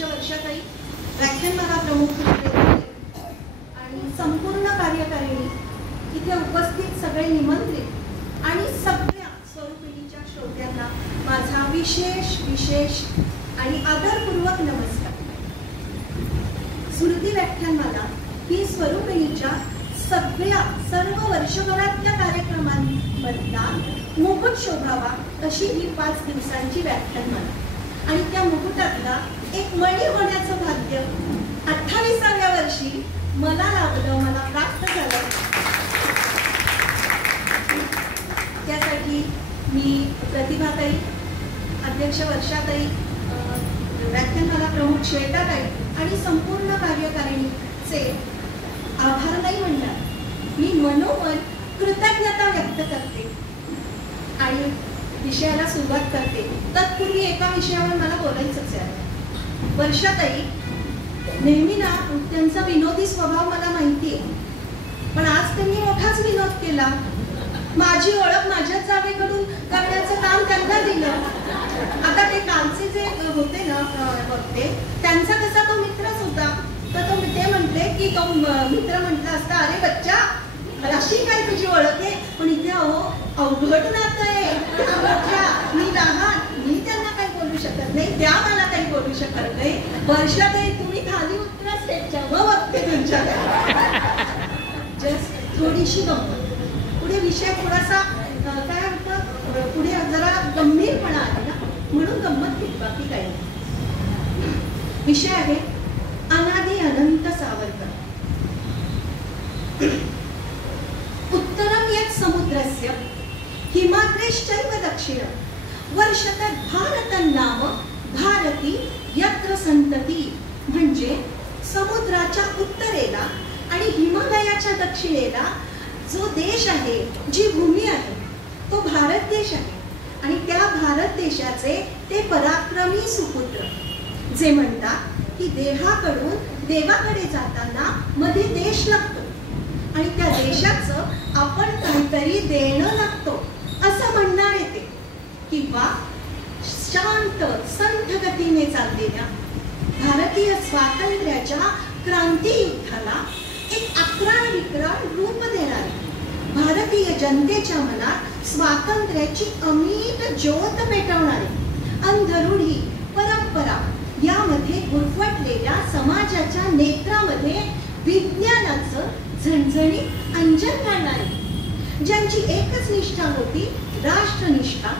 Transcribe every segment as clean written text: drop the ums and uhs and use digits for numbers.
अध्यक्ष वर्षाताई, व्याख्यानमाला प्रमुख आणि संपूर्ण कार्यकारिणी, इथे उपस्थित सगळे निमंत्रित आणि सगळ्या स्वरूपिणीच्या श्रोत्यांना माझा विशेष आणि आदरपूर्वक नमस्कार. स्मृती व्याख्यानमाला ही स्वरूपिणीच्या सर्व वर्षभरातल्या कार्यक्रमांमधला मुकुट शोभावा अशी ही 5 दिवसांची व्याख्यानमाला आणि त्या मुकुटातला एक मणी होण्याचं भाग्य 28व्या वर्षी मला लाभलं, मला प्राप्त झालं. त्यासाठी मी प्रतिभाताई, अध्यक्ष वर्षाताई, व्याख्यानमाला प्रमुख श्वेताताई आणि संपूर्ण कार्यकारिणीचे आभार नाही म्हणणार, मी मनोमन कृतज्ञता व्यक्त करते आणि विषयाला सुरुवात करते. तत्पूर्वी एका विषयावर मला बोलायचंच आहे. वर्षाताई नेहमी ना त्यांचा विनोदी स्वभाव मला माहिती आहे, पण आज त्यांनी मोठाच विनोद केला. माझी ओळख माझ्याच जावेकडून करण्याचं काम त्यांना दिलं. आता ते कालचे जे होते ना बघते, त्यांचा कसा तो मित्रच होता, तर तो ते म्हटले की तो मित्र म्हटला असता, अरे बच्चा अशी काय तुझी ओळख आहे, पण इथे अवघड नातं आहे, मी लहान, मी त्यांना काही बोलू शकत नाही, त्या मला काही बोलू शकत नाही. वर्षाताई तुम्ही खाली उतरा स्टेजच्या, मग बघते तुमच्याकडे. जस्ट थोडीशी गंमत. पुढे विषय थोडासा काय होतं, पुढे जरा गंभीरपणा आहे ना, म्हणून गंमत केली, बाकी काही नाही. विषय आहे अनादि अनंत सावरकर. उत्तरम यत् समुद्रस्य हिमाद्रेश्चैव दक्षिणं वर्षतः भारतं नाम भारती यत्र संतती. म्हणजे समुद्राच्या उत्तरेला आणि हिमालयाच्या दक्षिणेला जो देश आहे, जी भूमी आहे, तो भारत देश आहे. आणि त्या भारत देशाचे ते पराक्रमी सुपुत्र, जे म्हणतात की देहाकडून देवाकडे जाताना मध्ये देश लागतो आणि त्या देशाचं आपण काहीतरी देणं लागतो असं म्हणणार येते. किंवा शांत संथ गतीने चाललेल्या भारतीय स्वातंत्र्याच्या क्रांती युद्धाला एक अक्राळ विक्राळ रूप देणारे, भारतीय जनतेच्या मनात स्वातंत्र्याची अमिट ज्योत पेटवणारे, अंधरूढी परंपरा यामध्ये गुरफटलेल्या समाजाच्या नेत्रामध्ये विज्ञानाचं झणझणीत अंजन घालणारे, ज्यांची एकच निष्ठा होती राष्ट्रनिष्ठा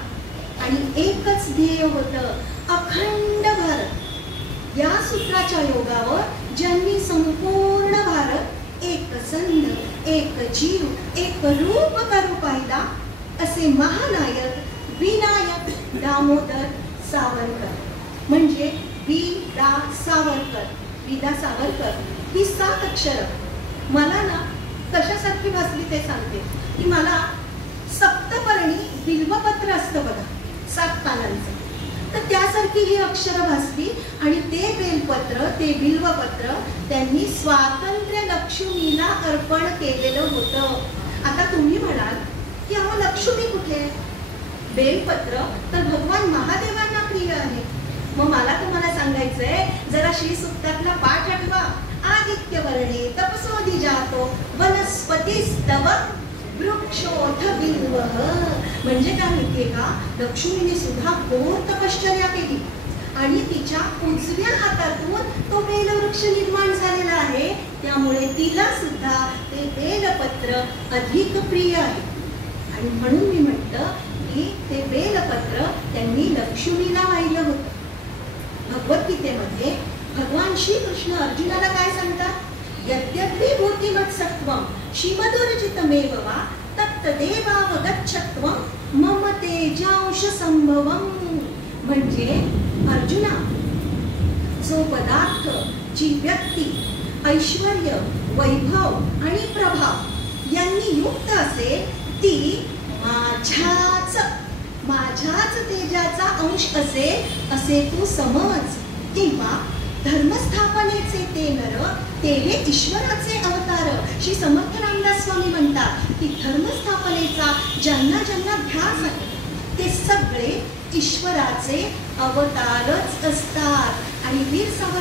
आणि एकच ध्येय होतं अखंड भारत. या सूत्राच्या योगावर ज्यांनी संपूर्ण भारत एक संध, एक जीव, एक रूप करू पाहिला, असे महानायक विनायक दामोदर सावरकर. म्हणजे वी.दा. सावरकर. वी.दा. सावरकर ही 7 अक्षरं मला ना कशासारखी भासली ते सांगते. की मला सप्तपर्णी बिल्वपत्र असतं बघा, 7 पानांचं, तर त्यासारखी ही अक्षरं भासली. आणि ते बेलपत्र, ते बिल्वपत्र त्यांनी स्वातंत्र्य लक्ष्मीला अर्पण केलेलं होतं. आता तुम्ही म्हणाल की अहो लक्ष्मी कुठे? बेलपत्र तर भगवान महादेवांना प्रिय आहे. मग मला तुम्हाला सांगायचंय, जरा श्री सूक्तातला पाठ आठवा. आदित्य वर्णे तपसोधी जातो वनस्पतीस्तव वृक्षोथ बिल्वः. म्हणजे काय माहितीये का, लक्ष्मीने सुद्धा घोर तपश्चर्या केली आणि तिच्या उजव्या हातातून तो बेलवृक्ष निर्माण झालेला आहे. त्यामुळे तिला सुद्धा ते बेलपत्र अधिक प्रिय आहे. आणि म्हणून मी म्हटलं की ते बेलपत्र त्यांनी लक्ष्मीला वाहिलं होतं. भगवद्गीतेमध्ये भगवान श्रीकृष्ण अर्जुनाला काय सांगतात? यद्यपि भूतिमत्सत्वं श्रीमदुर्जितमेव वा तत्तदेवावगच्छत्वं मम तेजांश संभवं. म्हणजे अर्जुना, जो पदार्थ, जी व्यक्ती ऐश्वर्य, वैभव आणि प्रभाव यांनी युक्त असेल, ती माझ्याच तेजाचा अंश असेल असे तू समज. किंवा धर्मस्थापनेचे ते नर, ते हे ईश्वराचे अवतार. श्री समर्थ रामदास स्वामी म्हणतात की धर्मस्थापनेचा ज्यांना ज्यांना ध्यास आहे ते सगळे ईश्वराचे अवतारच असतात. आणि वीर सावरकर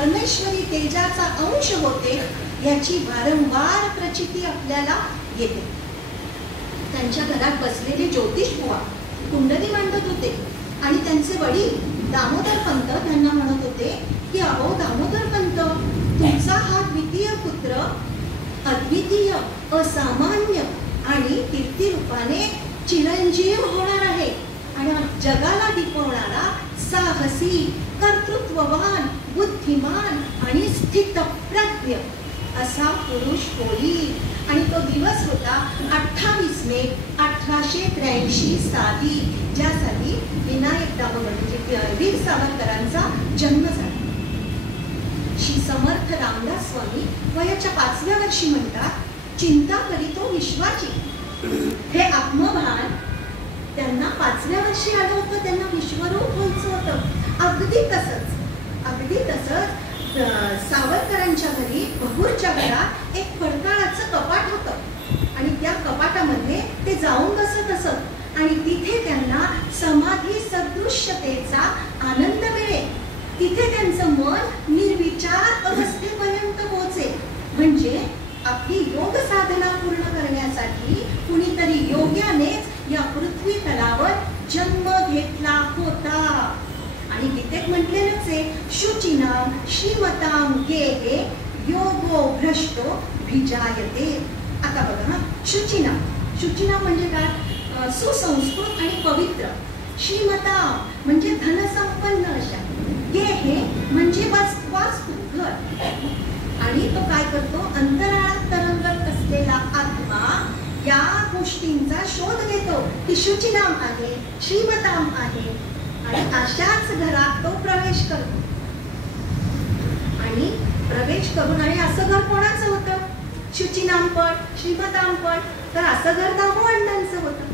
परमेश्वरी तेजाचा अंश होते याची वारंवार प्रचिती आपल्याला येते. त्यांच्या घरात बसलेले ज्योतिष बुवा कुंडली मांडत होते आणि त्यांचे वडील दामोदर पंत त्यांना म्हणत होते की अहो दामोदर पंत, तुमचा हा द्वितीय पुत्र अद्वितीय, असामान्य आणि कीर्तिरूपाने चिरंजीव होणार आहे आणि जगाला दिपवणारा साहसी, कर्तृत्ववान, बुद्धिमान आणि स्थितप्रज्ञ असा पुरुष होईल. आणि तो दिवस होता 28 मे 1883 साली, ज्या साली विनायक दामोदर म्हणजे वीर सावरकरांचा जन्म झाला. श्री समर्थ रामदास स्वामी वयाच्या 5व्या वर्षी म्हणतात, चिंता करीतो विश्वाची. हे आत्मभान त्यांना 5व्या वर्षी आलं होतं. त्यांना विश्वरूप व्हायचं होतं. अगदी तसंच सावरकरांच्या घरी बहूरच्या घरात एक फडकाळाचं कपाट होतं आणि त्या कपाटामध्ये ते जाऊन बसत असत आणि तिथे त्यांना समाधी सदृश्यतेचा आनंद मिळे. तिथे त्यांचं मन निर्विचार अवस्थेपर्यंत पोहोचे. म्हणजे आपली योग साधना पूर्ण करण्यासाठी कुणीतरी योग्यानेच या पृथ्वी तलावर जन्म घेतला होता. आणि गीतेत म्हटलेलंच आहे, शुचिनाम श्रीमताम गेहे योगो भ्रष्टो भिजायते. आता बघा, शुचिनाम म्हणजे काय? सुसंस्कृत आणि पवित्र. श्रीमताम म्हणजे धनसंपन्न अशा. गेहे म्हणजे वास्तू, घर. आणि तो काय करतो? अंतराळात तरंगत असलेला आत्मा या गोष्टींचा शोध घेतो की शुचिनाम आहे, श्रीमताम आहे आणि अशाच घरात तो प्रवेश करतो. आणि प्रवेश करून, आणि असं घर कोणाचं होतं? शुचिनाम पण, श्रीमताम पण. तर असं घर दामो अण्णांचं होतं.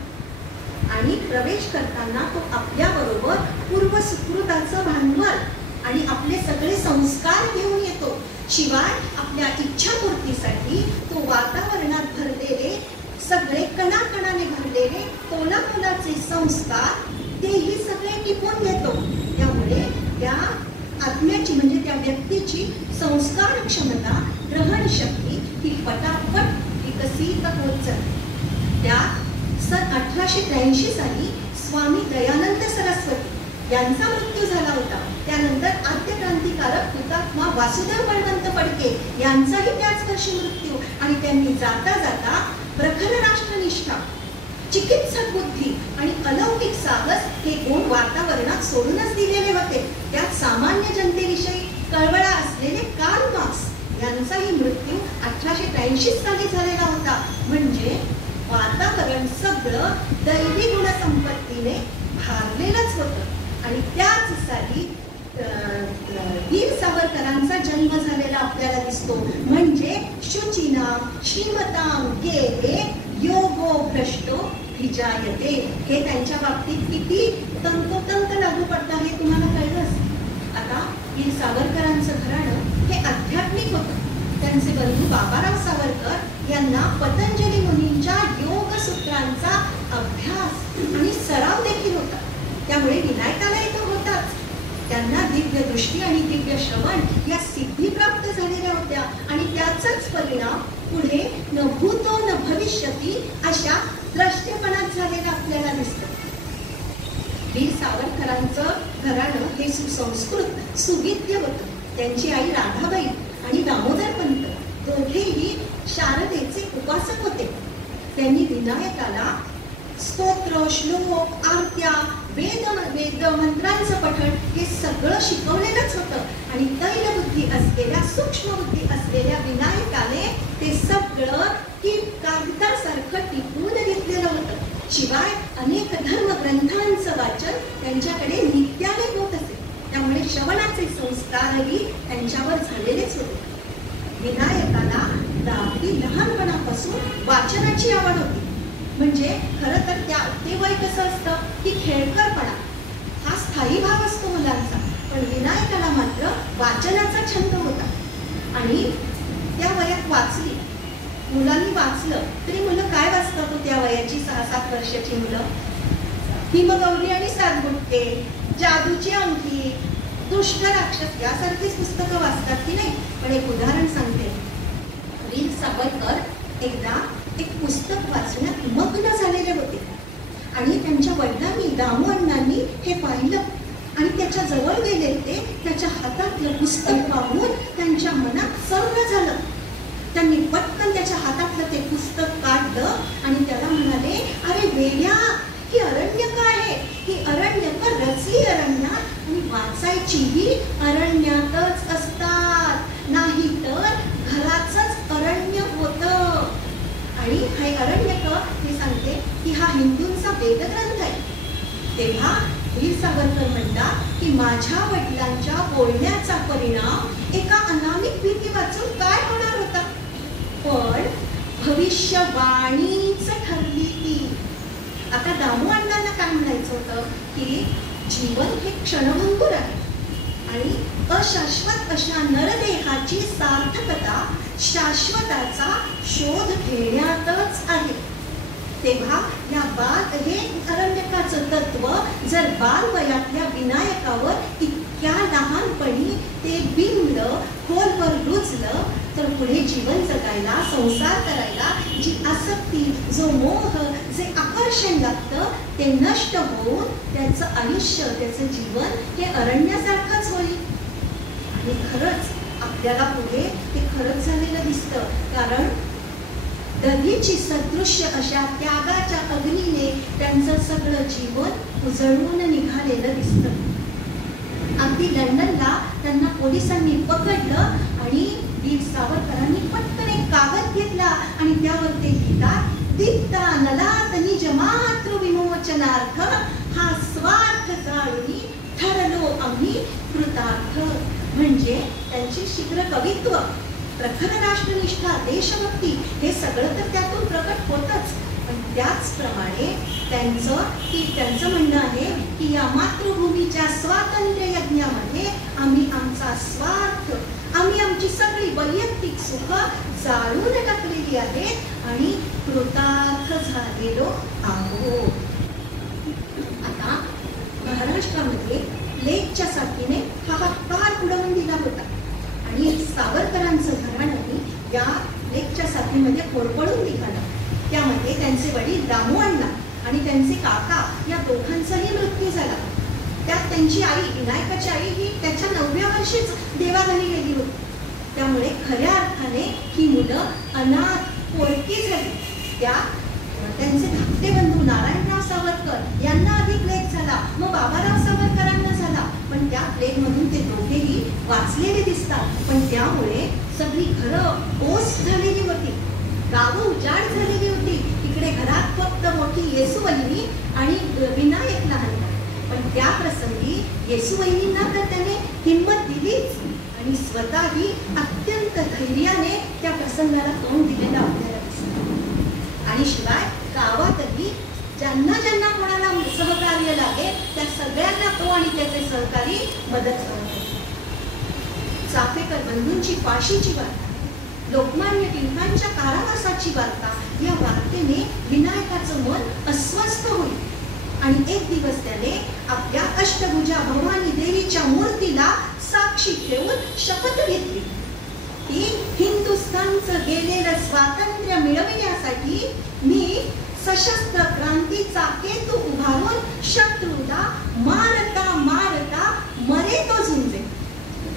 आणि प्रवेश करताना तो आपल्या बरोबर पूर्व सुकृताचं भांडवल आणि आपले सगळे संस्कार घेऊन येतो. शिवाय आपल्या इच्छापूर्तीसाठी तो वातावरणात भरलेले सगळे कणाकणाने भरलेले तोलामोलाचे संस्कार तेही सगळे टिपून घेतो. त्यामुळे त्या आत्म्याची म्हणजे त्या व्यक्तीची संस्कार क्षमता, ग्रहण शक्ती ही पटापट विकसित होत जाते. त्या सन 1883 साली स्वामी दयानंद सरस्वती यांचा मृत्यू झाला होता. त्यानंतर आद्य क्रांतिकारक हुतात्मा वासुदेव बळवंत फडके यांचाही त्याच वर्षी मृत्यू. आणि त्यांनी जाता जाता प्रखर राष्ट्रनिष्ठा, चिकित्सक बुद्धी आणि अलौकिक साहस हे गुण वातावरणात सोडूनच दिलेले होते. त्यात सामान्य जनतेविषयी कळवळा असलेले कार्ल मार्क्स यांचाही मृत्यू 1883 साली झालेला होता. म्हणजे वातावरण सगळं दैवी गुणसंपत्तीने भारलेलंच होतं. आणि त्याच साली वीर सावरकरांचा जन्म झालेला आपल्याला दिसतो. म्हणजे शुचिनाम श्रीमताम गेहे योगो भ्रष्टो भिजायते. हे त्यांच्या बाबतीत किती तंतोतंत लागू पडतं हे तुम्हाला कळलंच. आता वीर सावरकरांचं घराणं हे आध्यात्मिक होतं. त्यांचे बंधू बाबाराव सावरकर यांना पतंजली मुनींच्या योग सूत्रांचा अभ्यास आणि सराव देखील होता. त्यामुळे विनायकालाही तो होताच. त्यांना दिव्य दृष्टी आणि दिव्य श्रवण या सिद्धी प्राप्त झालेल्या होत्या. आणि त्याचाच परिणाम पुढे न भूतो न भविष्यती अशा द्रष्टेपणात झालेला आपल्याला दिसतं. वीर सावरकरांचं घराणं हे सुसंस्कृत, सुविद्य होतं. त्यांची आई राधाबाई आणि दामोदर पंत दोघेही शारदेचे उपासक होते. त्यांनी विनायकाला स्तोत्र, श्लोक, आरत्या, वेद मंत्रांचं पठण हे सगळं शिकवलेलंच होतं. आणि तैलबुद्धी असलेल्या, सूक्ष्म बुद्धी असलेल्या विनायकाने ते सगळं कागदासारखं टिपून घेतलेलं होतं. शिवाय अनेक धर्मग्रंथांचं वाचन त्यांच्याकडे नित्याने होत असे. त्यामुळे श्रवणाचे संस्कारही त्यांच्यावर झालेलेच होते. विनायकाला अगदी लहानपणापासून वाचनाची आवड होती. म्हणजे खरं तर ते वय कसं असतं की खेळकरपणा हा स्थायी भाव असतो मुलांचा. पण विनायकाला मात्र वाचनाचा छंद होता. आणि त्या वयात वाचली, मुलांनी वाचलं तरी मुलं काय वाचतात हो त्या वयाची 6-7 वर्षाची मुलं? हिमगौरी आणि 7 गुट्टे, जादूची अंगठी, दुष्ट राक्षस यासारखीच पुस्तकं वाचतात की नाही. पण एक उदाहरण सांगते. वीर सावरकर एकदा एक पुस्तक वाचण्यात मग्न झालेले होते आणि त्यांच्या वडिलांनी दामू अण्णांनी हे पाहिलं आणि त्याच्या जवळ गेले. ते त्याच्या हातातलं पुस्तक पाहून त्यांच्या मनात सर्व झालं. त्यांनी पटकन त्याच्या हातातलं ते पुस्तक काढलं आणि त्याला म्हणाले, अरे वेड्या, ही अरण्यक आहे, ही अरण्यक रचली अरण्यात आणि वाचायचीही अरण्यातच असतात, नाही तर घराचंच अरण्य होतं. आणि हे अरण्यक मी सांगते की हा हिंदूंचा वेदग्रंथ आहे. तेव्हा वीर सावरकर म्हणतात की माझ्या वडिलांच्या बोलण्याचा परिणाम एका अनामिक भीती वाचून काय होणार होता, पण भविष्यवाणीच ठरली ती. आता दामू अण्णांना काय म्हणायचं होतं की जीवन हे क्षणभंगुर आहे आणि अशाश्वत अशा नरदेहाची सार्थकता शाश्वताचा शोध घेण्यातच आहे. तेव्हा या हे अरण्यकाचं तत्व जर बालवयातल्या विनायकावर इतक्या लहानपणी ते बिंबलं, खोलवर रुजलं, तर पुढे जीवन जगायला, संसार करायला जी आसक्ती, जो मोह, जे आकर्षण लागतं ते नष्ट होऊन त्याचं आयुष्य, त्याचं जीवन हे अरण्यासारखंच होईल. आणि खरंच आपल्याला पुढे ते खरंच झालेलं दिसतं. कारण दधीची सदृश्य अशा त्यागाच्या अग्नीने त्यांचं सगळं जीवन उजळून निघालेलं दिसतं. अगदी लंडनला त्यांना पोलिसांनी पकडलं आणि वीर सावरकरांनी पटकन एक कागद घेतला आणि त्यावर ते लिहितात, दीप्ता नलात निज मातृ विमोचनार्थ हा स्वार्थ जाळून ठरलो आम्ही कृतार्थ. म्हणजे त्यांचे शीघ्र कवित्व, प्रखर राष्ट्रनिष्ठा, देशभक्ती हे सगळं तर त्यातून प्रकट होतच. पण त्याचप्रमाणे त्यांचं म्हणणं आहे की या मातृभूमीच्या स्वातंत्र्य यज्ञामध्ये आम्ही आमचा स्वार्थ, आम्ही आमची सगळी वैयक्तिक सुख जाळून टाकलेली आहेत आणि कृतार्थ झालेलो आहोत. आता महाराष्ट्रामध्ये प्लेगच्या साथीने हाहाकार उडवून दिला होता आणि सावरकरांचं घराणंही या प्लेगच्या साथीमध्ये होरपळून निघालं. त्यामध्ये त्यांचे वडील दामू अण्णा आणि त्यांचे काका या दोघांचाही मृत्यू झाला. त्यात त्यांची आई, विनायकाची आई, ही त्याच्या 9व्या वर्षीच देवाघरी गेली होती. त्यामुळे खऱ्या अर्थाने ही मुलं अनाथ, पोरकी झाली. त्यात त्यांचे धाकटे बंधू नारायणराव सावरकर यांना आधी प्लेग झाला, मग बाबाराव सावरकरांना झाला. पण त्या प्लेग मधून ते दोघेही वाचलेले दिसतात. पण त्यामुळे सगळी घरं ओस झालेली होती, गावं उजाड झालेली होती. इकडे घरात फक्त मोठी येसूवहिनी आणि विनायक लहान. पण त्या प्रसंगी येसूवहिनींना तर त्याने हिंमत दिलीच आणि स्वतःही अत्यंत धैर्याने त्या प्रसंगाला तोंड दिलेलं आपल्याला दिसतं. आणि शिवाय गावातही ज्यांना ज्यांना कोणाला सहकार्य लागेल त्या सगळ्यांना तो आणि त्याचे सहकारी मदत करतात. चाफेकर बंधूंची फाशीची वार्ता, लोकमान्य टिळकांच्या कारावासाची वार्ता, या वार्तेने विनायकाचं मन अस्वस्थ होईल आणि एक दिवस त्याने आपल्या अष्टभुजा भवानी देवीच्या मूर्तीला साक्षी ठेवून शपथ घेतली की हिंदुस्थानचं गेलेलं स्वातंत्र्य मिळविण्यासाठी मी सशस्त्र क्रांतीचा केतू उभारून शत्रूला मारता मारता मरे तो झुंजे.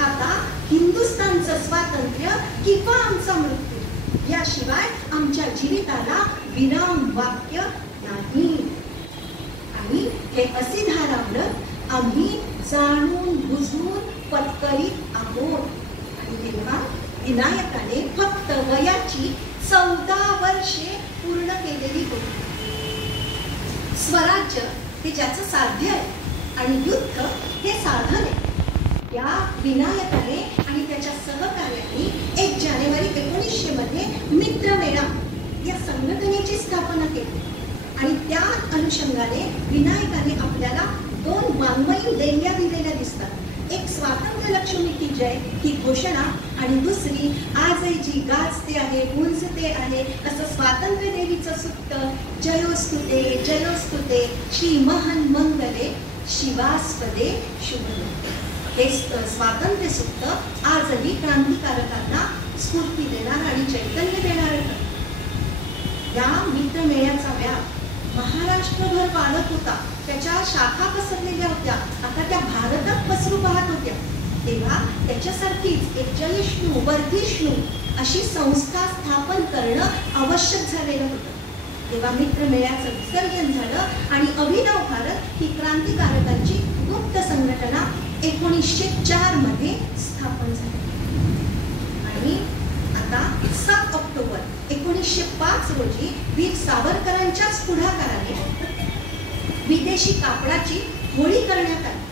आता हिंदुस्थानचं स्वातंत्र्य किंवा आमचा मृत्यू याशिवाय आमच्या जीविताला विराम वाक्य नाही. आणि हे असे धाराव्रत आम्ही जाणून बुजून पत्करीत आहोत. आणि तेव्हा विनायकाने फक्त वयाची 14 वर्षे पूर्ण केलेली होती. स्वराज्य हे ज्याचं साध्य आहे आणि युद्ध हे साधन आहे. या विनायकाने आणि त्याच्या सहकार्याने 1 जानेवारी 1900 मध्ये मित्रमेळा या संघटनेची स्थापना केली आणि त्या अनुषंगाने विनायकाने आपल्याला 2 वाङ्मयीन देणग्या दिलेल्या दिसतात. एक स्वातंत्र्य लक्ष्मी की जय ही घोषणा आणि दुसरी आजही जी गाजते आहे, गुंजते आहे असं स्वातंत्र्य देवीचं सुक्त, जयोस्तुते जयोस्तुते श्री महान मंगले शिवास्पदे शुभले. हे स्वातंत्र्य सुप्त आजही क्रांतिकारकांना स्फूर्ती देणार आणि चैतन्य देणार आहे. या मित्रमेळ्याचा व्याप महाराष्ट्रभर वाढत होता. त्याच्या शाखा पसरलेल्या होत्या. आता त्या भारतात पसरू पाहत होत्या. तेव्हा त्याच्यासारखीच एक जयिष्णू वर्धिष्णू अशी संस्था स्थापन करणं आवश्यक झालेलं होतं. तेव्हा मित्रमेळ्याचं विसर्जन झालं आणि अभिनव भारत ही क्रांतिकारकांची गुप्त संघटना 1904 मध्ये स्थापन झाली. आणि आता 7 ऑक्टोबर 1905 रोजी वीर सावरकरांच्याच पुढाकाराने विदेशी कापडाची होळी करण्यात आली.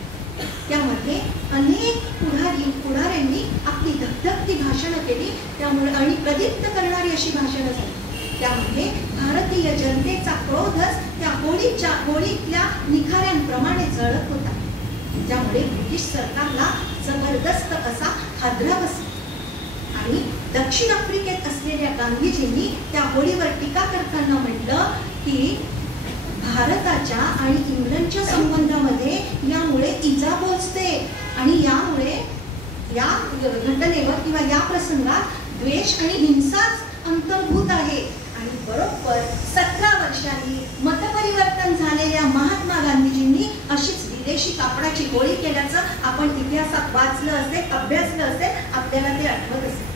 त्यामध्ये अनेक पुढाऱ्यांनी आपली धगधगती भाषणं केली. त्यामुळे आणि प्रदीप्त करणारी अशी भाषणं झाली. त्यामध्ये भारतीय जनतेचा क्रोधच त्या होळीतल्या निखाऱ्यांप्रमाणे जळत होता. त्यामुळे ब्रिटिश सरकारला जबरदस्त असा हादरा बसला. आणि दक्षिण आफ्रिकेत असलेल्या गांधीजींनी त्या होळीवर टीका करताना म्हटलं की भारताच्या आणि इंग्लंडच्या संबंधामध्ये यामुळे इजा पोहोचते आणि यामुळे या घटनेवर किंवा या प्रसंगात द्वेष आणि हिंसाच अंतर्भूत आहे. आणि बरोबर 17 वर्षांनी मतपरिवर्तन झालेल्या महात्मा गांधीजींनी अशीच विदेशी कापडाची होळी केल्याचं आपण इतिहासात वाचलं असेल, अभ्यासलं असेल, आपल्याला ते आठवत असेल.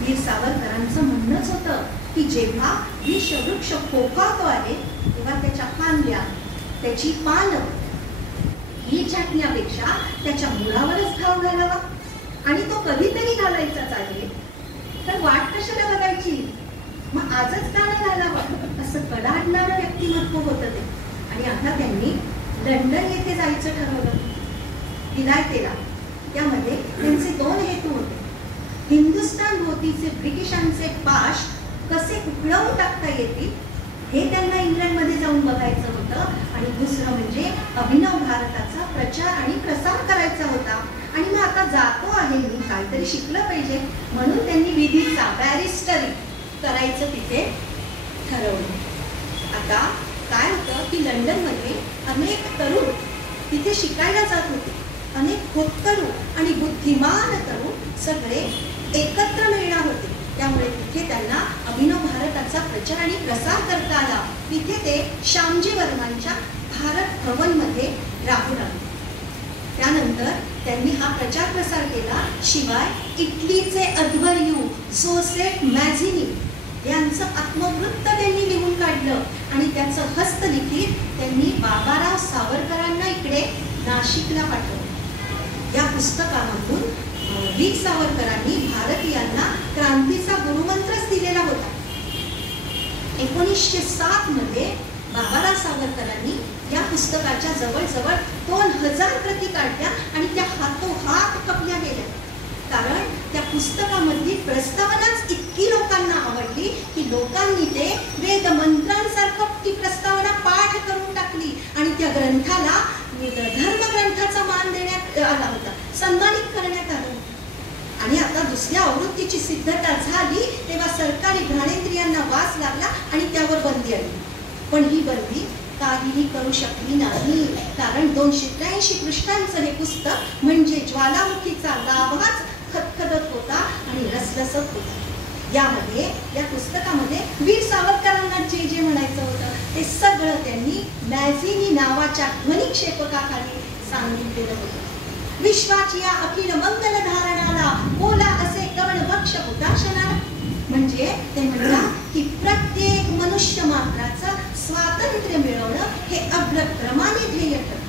वीर सावरकरांचं म्हणणंच होतं की जेव्हा विषवृक्ष फोकावतो आहे तेव्हा त्याच्या फांद्या, त्याची पानं ही छाटण्यापेक्षा त्याच्या मुळावरच घाव घालावा आणि तो कधीतरी घालायचाच आहे. तर वाट कशाला बघायची, मग आजच का न घालावा असं कडाडणारं व्यक्तिमत्व होतं ते. आणि आता त्यांनी लंडन येथे जायचं ठरवलं विलायतेला. त्यामध्ये त्यांचे 2 हेतू होते. हिंदुस्थान भोवतीचे ब्रिटिशांचे पाश कसे उखळवून टाकता येतील हे त्यांना इंग्लंडमध्ये जाऊन बघायचं होतं. आणि दुसरं म्हणजे अभिनव भारताचा प्रचार आणि प्रसार करायचा होता. आणि मग आता जातो आहे मी, काहीतरी शिकलं पाहिजे म्हणून त्यांनी विधीचा बॅरिस्टरी करायचं तिथे ठरवलं. आता काय होतं की लंडनमध्ये अनेक तरुण तिथे शिकायला जात होते. अनेक होतकरू आणि बुद्धिमान तरुण सगळे एकत्र मिळणार होते. त्यामुळे तिथे त्यांना अभिनव भारताचा प्रचार आणि प्रसार करता आला. तिथे ते श्यामजी वर्मांच्या भारत भवनमध्ये राहू लागले. त्यानंतर त्यांनी हा प्रचार प्रसार केला. शिवाय इटलीचे अध्वर्यू जोसेफ मॅझिनी यांचं आत्मवृत्त त्यांनी लिहून काढलं आणि त्याचं हस्तलिखित त्यांनी बाबाराव सावरकरांना इकडे नाशिकला पाठवलं. या पुस्तकामधून वीर सावरकरांनी भारतीयांना क्रांतीचा गुरुमंत्रच दिलेला होता. 1907 मध्ये बाबाराव सावरकरांनी या पुस्तकाच्या जवळजवळ 2000 प्रती काढल्या आणि त्या हातोहात खपल्या गेल्या. कारण त्या पुस्तकामधली प्रस्तावनाच इतकी लोकांना आवडली की लोकांनी ते वेदमंत्रांसारखं ती प्रस्तावना पाठ करून टाकली आणि त्या ग्रंथाला धर्मग्रंथाचा मान देण्यात आला होता, सन्मानित करण्यात आलं होतं. आणि आता दुसऱ्या आवृत्तीची सिद्धता झाली तेव्हा सरकारी घाणेंद्रियांना वास लागला आणि त्यावर बंदी आली. पण ही बंदी काहीही करू शकली नाही. कारण 283 पृष्ठांचं हे पुस्तक म्हणजे ज्वालामुखीचा लाभाच खदखदत होता आणि रसरसत होता. यामध्ये या पुस्तकामध्ये वीर सावरकरांना जे जे म्हणायचं होतं ते सगळं त्यांनी मॅझिनी नावाच्या ध्वनिक्षेपकाखाली सांगितलेलं होतं. विश्वाची या अखिल मंगल धारणाला बोला असे कवणभक्ष हुताशनाला. म्हणजे ते म्हणतात की प्रत्येक मनुष्य मात्राचं स्वातंत्र्य मिळवणं हे अग्रक्रमाने ध्येय ठरतं.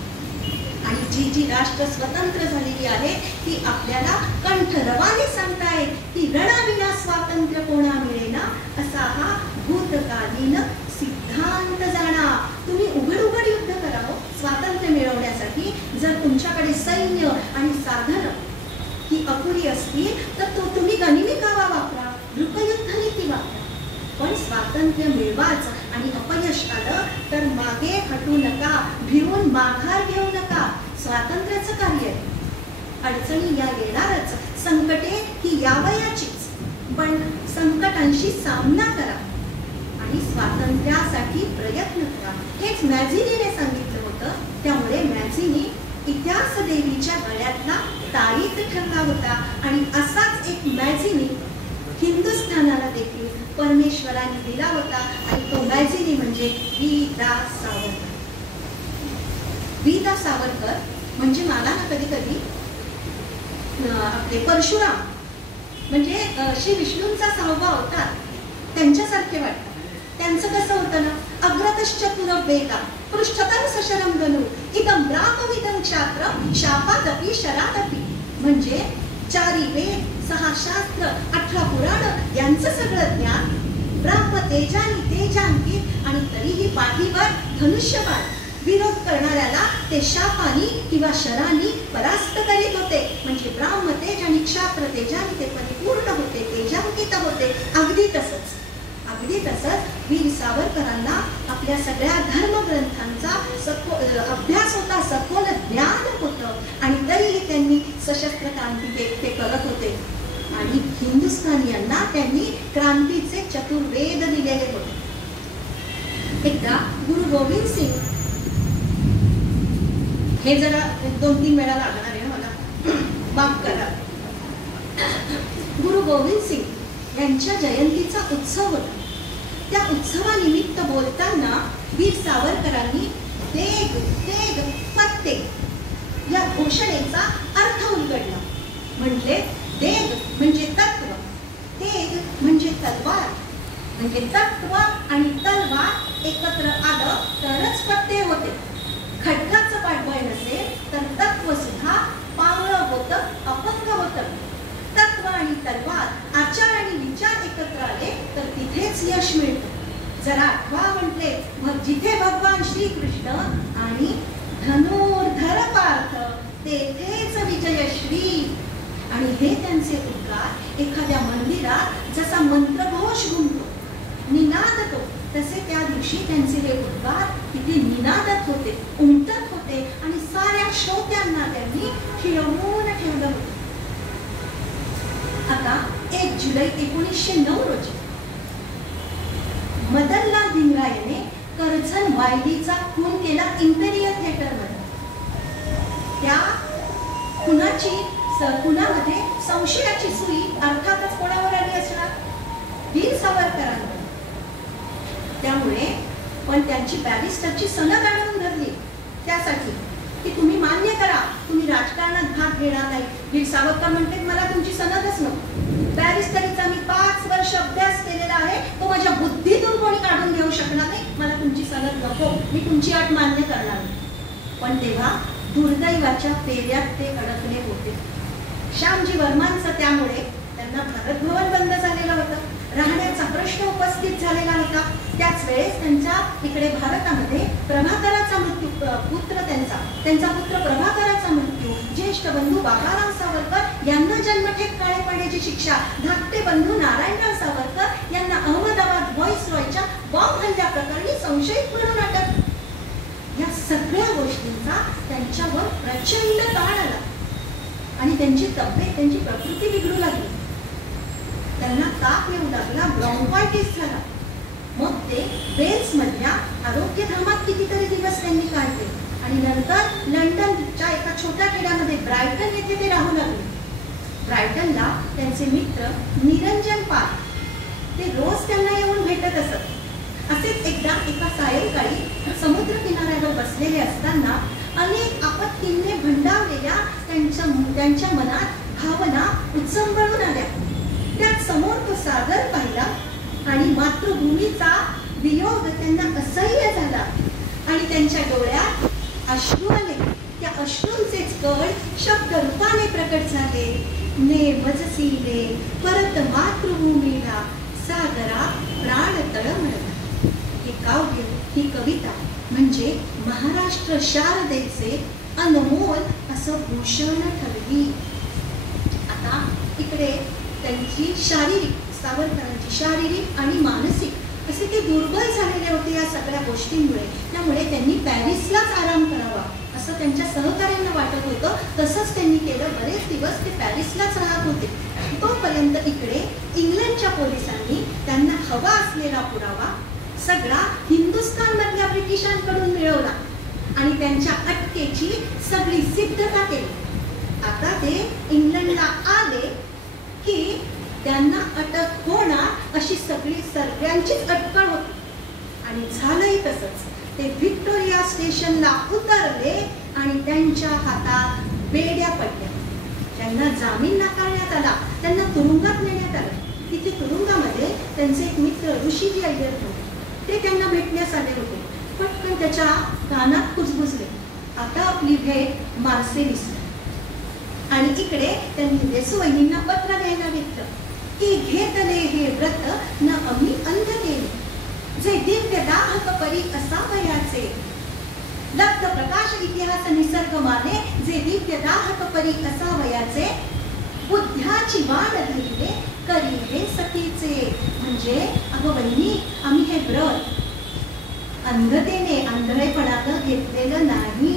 आणि जी जी राष्ट्र स्वतंत्र झालेली आहे ती आपल्याला कंठरवाने सांगतायत की रणाविना स्वातंत्र्य कोणा मिळेना असा हा भूतकालीन सिद्धांत जाणा. तुम्ही उघड उघड युद्ध करावं स्वातंत्र्य मिळवण्यासाठी. जर तुमच्याकडे सैन्य आणि साधन ही अपुरी असतील तर तो तुम्ही गनिमी कावा वापरा, युद्ध नीती वापरा. पण स्वातंत्र्य मिळवाच आणि अपयश आलं तर मागे हटू नका, भिवून माघार घेऊ नका. स्वातंत्र्याचं कार्य आहे. अडचणी या येणारच, संकटे ही यावयाचीच, पण संकटांशी सामना करा आणि स्वातंत्र्यासाठी प्रयत्न करा. हेच मॅझिनीने सांगितलं होतं. त्यामुळे मॅझिनी इतिहास देवीच्या गळ्यातला ताईत ठरला होता. आणि असाच एक मॅझिनी हिंदुस्थानाला देखील परमेश्वराने दिला होता. आणि तो मॅझिनी म्हणजे वी दा सावरकर. वी दा सावरकर म्हणजे मला ना कधी कधी आपले परशुराम म्हणजे श्री विष्णूंचा 6वा अवतार त्यांच्यासारखे वाटतात. त्यांचं कसं होतं ना, अग्रतश्चतुर वेदा पृष्ठतः सशरम गणू इदं ब्राह्मविदं क्षात्रं शापादपि शरादपि. म्हणजे 4 वेद 6 शास्त्र 18 पुराण यांचं सगळं ज्ञान, ब्राह्म तेजांकित आणि तरीही पाठीवर धनुष्यबाण. विरोध करणाऱ्याला ते शापानी किंवा शरानी परास्त करीत होते. म्हणजे ब्राह्म तेज आणि क्षात्र तेजानी ते परिपूर्ण होते, तेजांकित होते. अगदी तसंच वीर सावरकरांना आपल्या सगळ्या धर्मग्रंथांचा अभ्यास होता, सखोल ज्ञान होतं. आणि तरीही त्यांनी सशस्त्र क्रांती ते करत होते. आणि हिंदुस्थानियांना त्यांनी क्रांतीचे चतुर्वेद दिलेले होते. एकदा गुरु गोविंद सिंग, हे जरा 2-3 वेळा लागणार आहे मला, माफ करा. गुरु गोविंद सिंग यांच्या जयंतीचा उत्सव होता. त्या उत्सवानिमित्त बोलताना वीर सावरकरांनी तेग तेग फत्ते या घोषणेचा अर्थ उलगडला. म्हणजे देग म्हणजे तत्व, तेग म्हणजे तलवार. म्हणजे तत्व आणि तलवार एकत्र आलं तरच फत्ते होते. खड्गाचं पाठबळ नसेल तर तत्व सुद्धा पांगळं होतं, अपंग होतं. तत्व आणि तलवार, आचार आणि विचार एकत्र आले तर तिथेच यश मिळतं. जरा आठवा म्हटले, मग जिथे भगवान श्रीकृष्ण आणि धनुर्धर पार्थ तेथेच विजयश्री. आणि हे त्यांचे उद्गार एखाद्या मंदिरात जसा मंत्रघोष घुमतो, निनादतो, तसे त्या दिवशी त्यांचे हे उद्गार किती निनादत होते, उमटत होते. आणि साऱ्या श्रोत्यांना त्यांनी खिळवून ठेवलं होतं. आता 1 जुलै 1909 रोजी मदनलाल धिंगरायने करझन वायलीचा खून केला इम्पेरियल थिएटरमध्ये. त्या खुनामध्ये संशयाची सुई अर्थातच कोणावर आली असणार? वीर सावरकरांवर. त्यामुळे पण त्यांची बॅरिस्टरची सनद आणून धरली त्यासाठी की तुम्ही मान्य करा, तुम्ही राजकारणात भाग घेणार नाही. वीर सावरकर म्हणते मला तुमची सनदच नको. बॅरिस्टरीचा मी 5 वर्ष अभ्यास केलेला आहे, तो माझ्या बुद्धीतून कोणी काढून घेऊ शकणार नाही. मला तुमची सनद नको, मी तुमची अट मान्य करणार नाही. पण तेव्हा दुर्दैवाच्या पेऱ्यात ते अडकले होते. श्यामजी वर्मांचं त्यामुळे त्यांना भारत भवन बंद झालेलं होतं, राहण्याचा प्रश्न उपस्थित झालेला होता. त्याच वेळेस त्यांच्या इकडे भारतामध्ये प्रभाकराचा मृत्यू, त्यांचा पुत्र प्रभाकराचा मृत्यू, ज्येष्ठ बंधू बाबाराव सावरकर यांना जन्मठेप काळे पाण्याची शिक्षा, धाकटे बंधू नारायणराव सावरकर यांना अहमदाबाद व्हॉइसरॉयच्या बॉम्ब हल्ल्या प्रकरणी संशयित म्हणून अटक. या सगळ्या गोष्टींचा त्यांच्यावर प्रचंड ताण आला आणि त्यांची तब्येत, त्यांची प्रकृती बिघडू लागली. त्यांना ताप येऊ लागला, ब्रॉन्कायटिस झाला. मग ते वेल्स मधल्या आरोग्यधामात कितीतरी दिवस त्यांनी काढले आणि नंतर लंडनच्या एका छोट्या खेड्यामध्ये ब्रायटन येथे ते राहू लागले. ब्रायटनला त्यांचे मित्र निरंजन पाल ते रोज त्यांना येऊन भेटत असत. असेच एकदा एका सायंकाळी समुद्र किनाऱ्यावर बसलेले असताना अनेक आपत्तींनी भंडावलेल्या त्यांच्या मनात भावना उचंबळून आल्या. त्यात समोर तो सागर पाहिला आणि मातृभूमीचा वियोग त्यांना असह्य झाला आणि त्यांच्या डोळ्यात अश्रू आले. त्या अश्रूंचेच कण शब्द रूपाने प्रकट झाले. ने मजसीले परत मातृभूमीला सागरा प्राण तळमळला. हे काव्य, ही कविता म्हणजे महाराष्ट्र शारदेचे अनमोल असं भूषण ठरली. आता इकडे त्यांची सावरकरांची शारीरिक आणि मानसिक असे ते दुर्बल झालेले होते या सगळ्या गोष्टींमुळे. त्यामुळे त्यांनी पॅरिसलाच आराम करावा असं त्यांच्या सहकाऱ्यांना वाटत होतं. तसंच त्यांनी केलं. बरेच दिवस ते पॅरिसलाच राहत होते. तोपर्यंत इकडे इंग्लंडच्या पोलिसांनी त्यांना हवा असलेला पुरावा सगळा हिंदुस्थान मधल्या ब्रिटिशांकडून मिळवला आणि त्यांच्या अटकेची सगळी आपली सिद्धता केली. आता ते इंग्लंडला आले की त्यांना अटक होणार अशी सगळ्यांचीच अटकळ होती. आणि झालंही तसंच. ते व्हिक्टोरिया स्टेशनला उतरले आणि त्यांच्या हातात बेड्या पडल्या. त्यांना जामीन नाकारण्यात आला. त्यांना तुरुंगात नेण्यात आलं. तिथे तुरुंगामध्ये त्यांचे एक मित्र ऋषीजी अय्यर होते. ते त्यांना भेटण्यास आले होते. पटकन त्याच्या कानात कुजबुजले, आता आपली भेट मार्सेलिस. आणि इकडे त्यांनी देसवहिनींना पत्र द्यायला घेतलं की घेतले हे व्रत न आम्ही अंध केले, जे दिव्य दाहक परी असावयाचे. लब्ध प्रकाश इतिहास निसर्ग माने, जे दिव्य दाहक परी असावयाचे. बुद्ध्याची वाण धरिले करी हे सतीचे. म्हणजे अगं बहिणी, आम्ही हे व्रत अंधतेने आंधळेपणानं घेतलेलं नाही.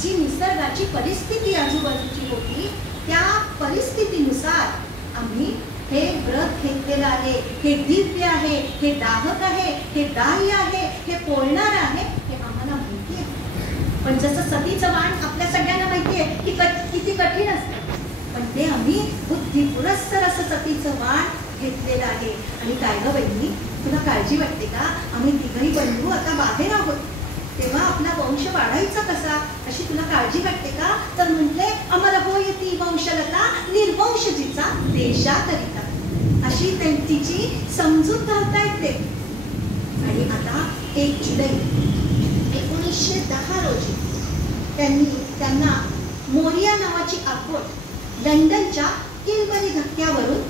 जी निसर्गाची परिस्थिती आजूबाजूची होती त्या परिस्थितीनुसार आम्ही हे व्रत घेतलेलं आहे. हे दिव्य आहे, हे दाहक आहे, हे दाह्य आहे, हे पोळणार आहे, हे आम्हाला माहिती आहे. पण जसं सतीचं वाण आपल्या सगळ्यांना माहिती आहे की किती कठीण असतं, पण ते आम्ही बुद्धी पुरस्सर असं सतीचं वाण घेतलेलं आहे. आणि काय गं बहिणी, तुला काळजी वाटते का? आम्ही तिघही बंधू आता बाहेर आहोत, तेव्हा आपला वंश वाढायचा कसा अशी तुला काळजी वाटते का? तर म्हटले, आम्हाला होय ती वंशलता निर्वंशजीचा देशाकरिता, अशी तिची समजूत घालता येते. आणि आता 1 जुलै 1910 रोजी त्यांना मोरिया नावाची आगबोट लंडनच्या किलबरी धक्क्यावरून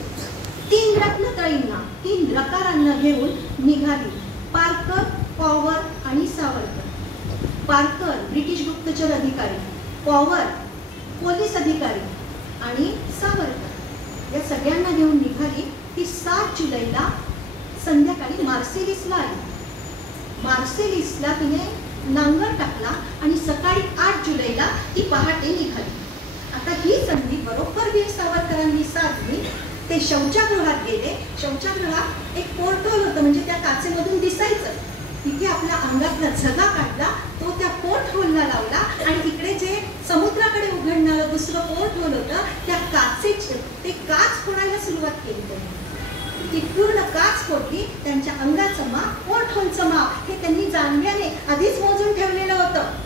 3 रत्नतळींना 3 रकारांना घेऊन निघाली. पार्कर, पॉवर आणि सावरकर. पार्कर ब्रिटिश गुप्तचर अधिकारी, पॉवर पोलीस अधिकारी आणि सावरकर या सगळ्यांना घेऊन निघाली. ती 7 जुलैला संध्याकाळी मार्सेलिसला आली. मार्सेलिसला तिने नांगर टाकला आणि सकाळी 8 जुलैला ती पहाटे निघाली. आता ही संधी बरोबर वीर सावरकरांनी साधली. ते शौचागृहात गेले. शौचागृहात एक पोर्टहोल होतं, म्हणजे त्या काचेमधून दिसायचं. तिथे आपल्या अंगातला झगा काढला, तो त्या पोर्टहोलला लावला आणि इकडे जे समुद्राकडे उघडणारं दुसरं पोर्टहोल होतं त्या काचेचे ते काच फोडायला सुरुवात केली. त्यांनी ती पूर्ण काच फोडली. त्यांच्या अंगाचं माप, पोर्टहोलचं माप हे त्यांनी जाणव्याने आधीच मोजून ठेवलेलं होतं.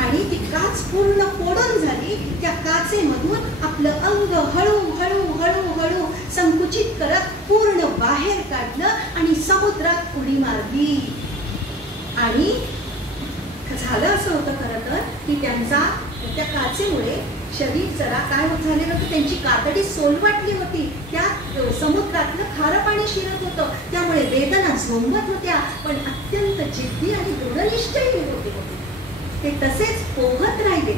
आणि ती काच पूर्ण फोडून झाली. त्या काचेमधून आपलं अंग हळूहळू हळूहळू संकुचित करत पूर्ण बाहेर काढलं आणि समुद्रात उडी मारली. आणि झालं असं होतं खरं तर की त्या काचेमुळे शरीर जरा काय होत झालेलं होतं, त्यांची कातडी सोलवाटली होती. त्या समुद्रातलं खारं पाणी शिरत होतं, त्यामुळे वेदना झोंबत होत्या, पण अत्यंत जिद्दी आणि दृढनिश्चयी होते. ते तसेच पोहत राहिले.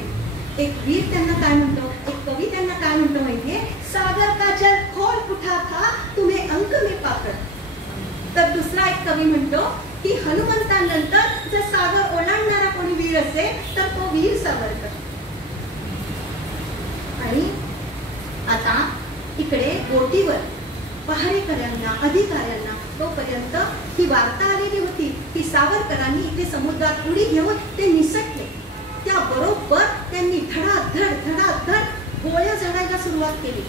एक वीर त्यांना काय म्हणतो, एक कवी त्यांना काय म्हणतो माहितीये, सागर का जल खोल उठा था तुम्हें अंक में पाकर. तर दुसरा एक कवी म्हणतो की हनुमंतानंतर जर सागर ओलांडणारा कोणी वीर असेल तर तो वीर सावरकर. आणि आता इकडे बोटीवर पहारेकऱ्यांना, अधिकाऱ्यांना तोपर्यंत ही वार्ता आलेली होती की सावरकरांनी इथे समुद्रात उडी घेऊन ते निसटले. त्याबरोबर त्यांनी धडाधड धडाधड गोळ्या झाडायला सुरुवात केली.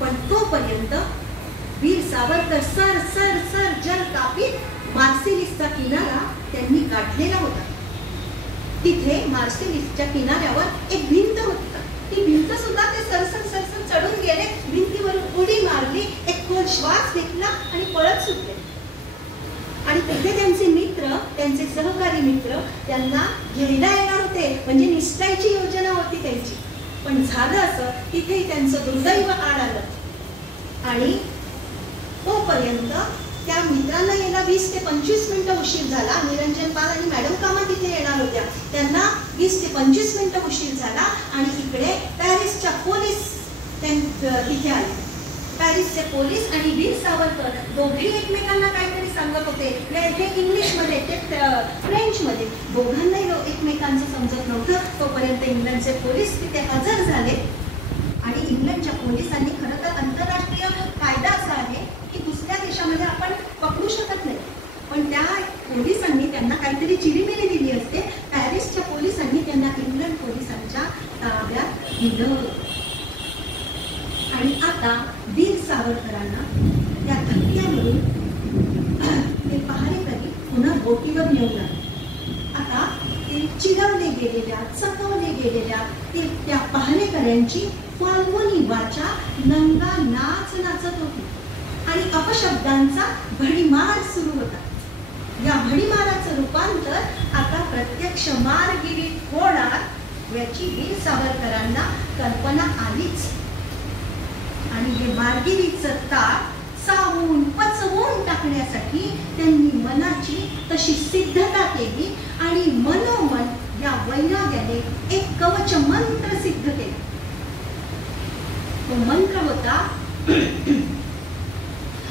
पण तोपर्यंत Veer Savarkar sir sir sir जल कापीत मार्सेलिसचा किनारा त्यांनी गाठलेला होता. तिथे मार्सेलिसच्या किनाऱ्यावर एक भिंत होती. ती भिंत सुद्धा ते सरसर सरसर चढून गेले. भिंतीवरून उडी मारली, एक खोल श्वास घेतला आणि पळत सुटले. आणि तिथे त्यांचे मित्र, त्यांचे सहकारी मित्र त्यांना घ्यायला येणार होते, म्हणजे निसटायची योजना होती त्यांची. पण झालं असं, तिथे त्यांचं दुर्दैव आड आलं. आणि तोपर्यंत त्या मित्रांना यायला 20 ते 25 मिनिटं उशीर झाला. निरंजन पाल आणि मॅडम कामा तिथे येणार होत्या, त्यांना 20 ते 25 मिनिटं उशीर झाला. आणि इकडे पॅरिसच्या पोलीस तिथे आले. पॅरिसचे पोलीस आणि वीर सावरकर दोघे एकमेकांना काहीतरी सांगत होते. हे इंग्लिशमध्ये, ते फ्रेंचमध्ये. दोघांनाही एकमेकांचं समजत नव्हतं. तोपर्यंत इंग्लंडचे पोलीस तिथे हजर झाले. आणि इंग्लंडच्या पोलिसांनी खरं तर आंतरराष्ट्रीय कायदा असा आहे की दुसऱ्या देशामध्ये आपण पकडू शकत नाही, पण त्या पोलिसांनी त्यांना काहीतरी चिरीमिरी दिली असते. पॅरिसच्या पोलिसांनी त्यांना इंग्लंड पोलिसांना ताब्यात दिलं. आणि आता वीर सावरकरांना त्या धक्क्यावरून ते पहारेकरी पुन्हा बोटीवर नेऊन आले. आता ते चिरवले गेलेल्या, चकवले गेलेल्या त्या पहारेकऱ्यांची फाल्गुनी वाचा नंगा नाच नाचत होती आणि अपशब्दांचा भडीमार सुरू होता. या भडीमाराचं रूपांतर आता प्रत्यक्ष मारगिरीत होणार याची वीर सावरकरांना कल्पना आलीच. आणि हे मारगिरीचं ताट चावून पचवून टाकण्यासाठी त्यांनी मनाची तशी सिद्धता केली आणि मनोमन या वैराग्याने एक कवच मंत्र सिद्ध केला. तो मंत्र होता,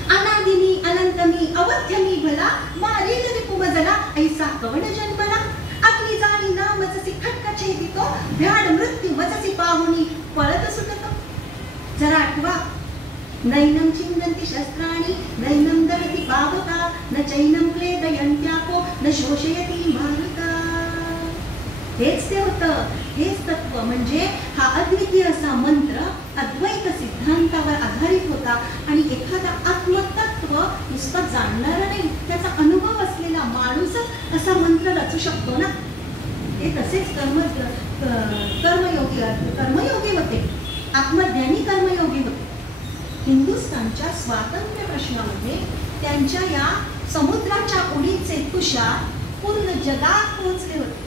अनादिनी अनंतमी अवध्यमी भला मारील रिपुमजला ऐसा कवण जन्मला अग्नी जाणी नामचसी खटका छेदितो भ्याड मृत्यू वचसी पाहुनी पळत सुटतो. जरा आठवा, नैनम चिंदन्ति शस्त्राणि नैनम दहति पावका न चैनम क्लेदयन्त्यापो न शोषयति मारुता. हेच ते होतं, हेच तत्व म्हणजे हा अद्वितीय असा मंत्र अद्वैत सिद्धांतावर आधारित होता. आणि एखादा आत्मतत्व नुसतं जाणणारा नाही, त्याचा अनुभव असलेला माणूसच असा मंत्र रचू शकतो ना. हे तसेच कर्मयोगी होते, आत्मज्ञानी कर्मयोगी होते. हिंदुस्थानच्या स्वातंत्र्य प्रश्नामध्ये त्यांच्या या समुद्राच्या उडीचे तुषार पूर्ण जगात पोहोचले होते.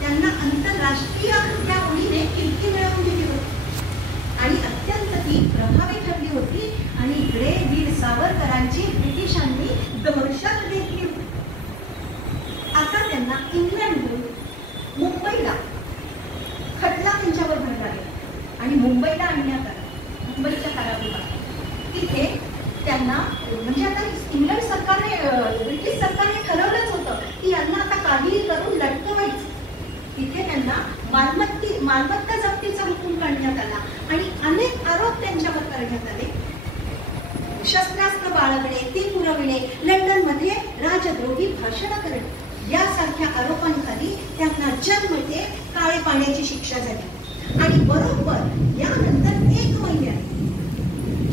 त्यांना आंतरराष्ट्रीय त्या उडीने कीर्ती मिळवून दिली होती आणि अत्यंत ती प्रभावी ठरली होती. आणि इकडे वीर सावरकरांची ब्रिटिशांनी दहशत घेतली होती. आता त्यांना इंग्लंडहून मुंबईला खटला त्यांच्यावर भरला गेला आणि मुंबईला आणण्यात आला. मुंबईच्या कारागृहात तिथे त्यांना म्हणजे आता इंग्लंड सरकारने, ब्रिटिश सरकारने ठरवलंच होतं की यांना आता काहीही करून लटकवायचं. तिथे त्यांना मालमत्ता जप्तीचा हुकूम काढण्यात आला आणि अनेक आरोप त्यांच्यावर करण्यात आले. शस्त्रास्त्र बाळगणे, ती पुरविणे, लंडनमध्ये राजद्रोही भाषण करणे यासारख्या आरोपांखाली त्यांना जन्मठेप काळे पाण्याची शिक्षा झाली. आणि बरोबर यानंतर 1 महिन्यात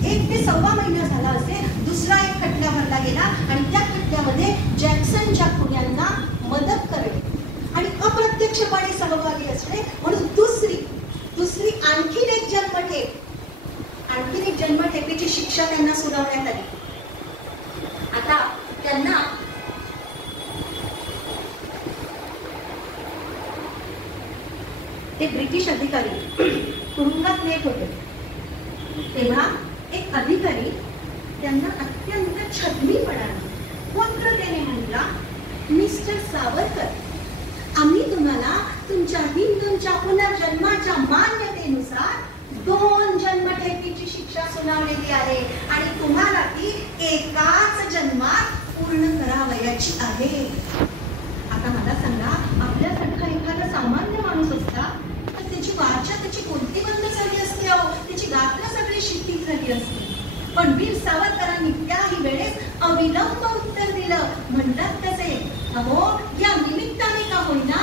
1 ते सव्वा महिना झाला असेल दुसरा एक खटला भरला गेला आणि त्या खटल्यामध्ये जॅक्सनच्या खुन्यांना मदत करणे आणि अप्रत्यक्षपणे सहभागी असणे म्हणून दुसरी आणखीन एक जन्मठेपेची शिक्षा त्यांना सुनावण्यात आली. आता त्यांना ते ब्रिटिश अधिकारी तुरुंगात नेत होते. तेव्हा एक अधिकारी त्यांना अत्यंत छद्मीपणाने वक्रतेने म्हणाला, मिस्टर सावरकर, आम्ही तुम्हाला तुमच्या हिंदूंच्या पुनर्जन्माच्या मान्यतेनुसार 2 जन्मठेपीची शिक्षा सुनावलेली आहे आणि तुम्हाला ती एकाच जन्मात पूर्ण करावयाची आहे. आता मला सांगा, आपल्यासारखा एखादा सामान्य माणूस असता तर त्याची वाचा, त्याची कोणती बंद झाली असते, त्याची गात्र सगळी शिथिल झाली असते. पण वीर सावरकरांनी त्याही वेळेस अविलंब उत्तर दिलं. म्हणतात तसे, अहो या निमित्ताने का होईना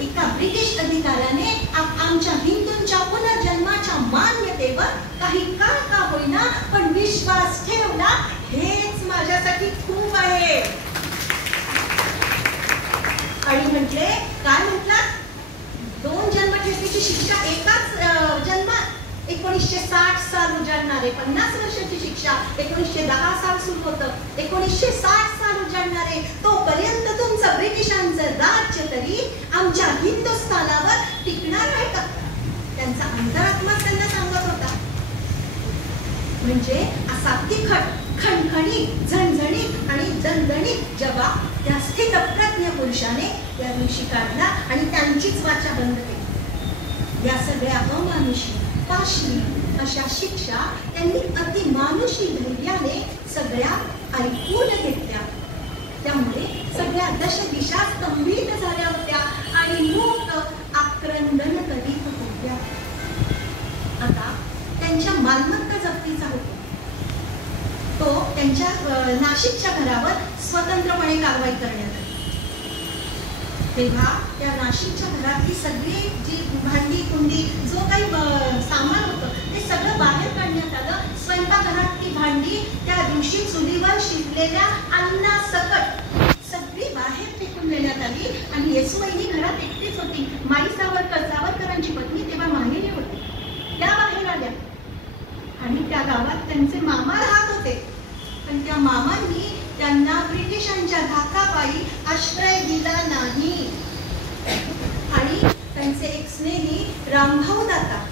एका ब्रिटिश अधिकाऱ्याने आमच्या हिंदूंच्या पुनर्जन्माच्या मान्यतेवर काही काळ का होईना पण विश्वास ठेवला, हेच माझ्यासाठी खूप आहे. आणि म्हटले, काय म्हटलं, 2 जन्मठेपीची शिक्षा एकाच जन्मात. 1960 साल उजाडणारे, 50 वर्षाची शिक्षा 1910 साल सुरू होतं. 1960 साल उजाडणारे, तोपर्यंत तुमचं ब्रिटिशांचं राज्य तरी आमच्या हिंदुस्थानावर टिकणार आहे का? त्यांचा अंतरात्मा त्यांना सांगत होता. म्हणजे असा तिखट, खणखणीत, झणझणीत आणि दणदणीत जवाब त्या स्थितप्रज्ञ पुरुषाने त्या दिवशी काढला आणि त्यांचीच वाचा बंद केली. या सगळ्या अमानुषी, पाशवी अशा शिक्षा त्यांनी अतिमानुषी धैर्याने सगळ्या ऐकून घेतल्या. त्यामुळे सगळ्या दशदिशा स्तंभित झाल्या होत्या आणि मूक आक्रंदन करीत होत्या. आता त्यांच्या मालमत्ता जप्तीचा होता. तो त्यांच्या नाशिकच्या घरावर स्वतंत्रपणे कारवाई करण्यात आली. तेव्हा त्या नाशिकच्या घरातली सगळी जी भांडी कुंडी दिवशी चुलीवर शिजलेल्या अन्नासकट सगळी बाहेर फेकून देण्यात आली आणि येसूबाई घरात एकटीच होती. माई सावरकरांची पत्नी तेव्हा माहेरी होती. त्या बाहेर आल्या आणि त्या गावात त्यांचे मामा राहत होते, पण त्या मामांनी त्यांना ब्रिटिशांच्या धाकापायी आश्रय दिला नाही. आणि त्यांचे एक स्नेही रामभाऊ दाता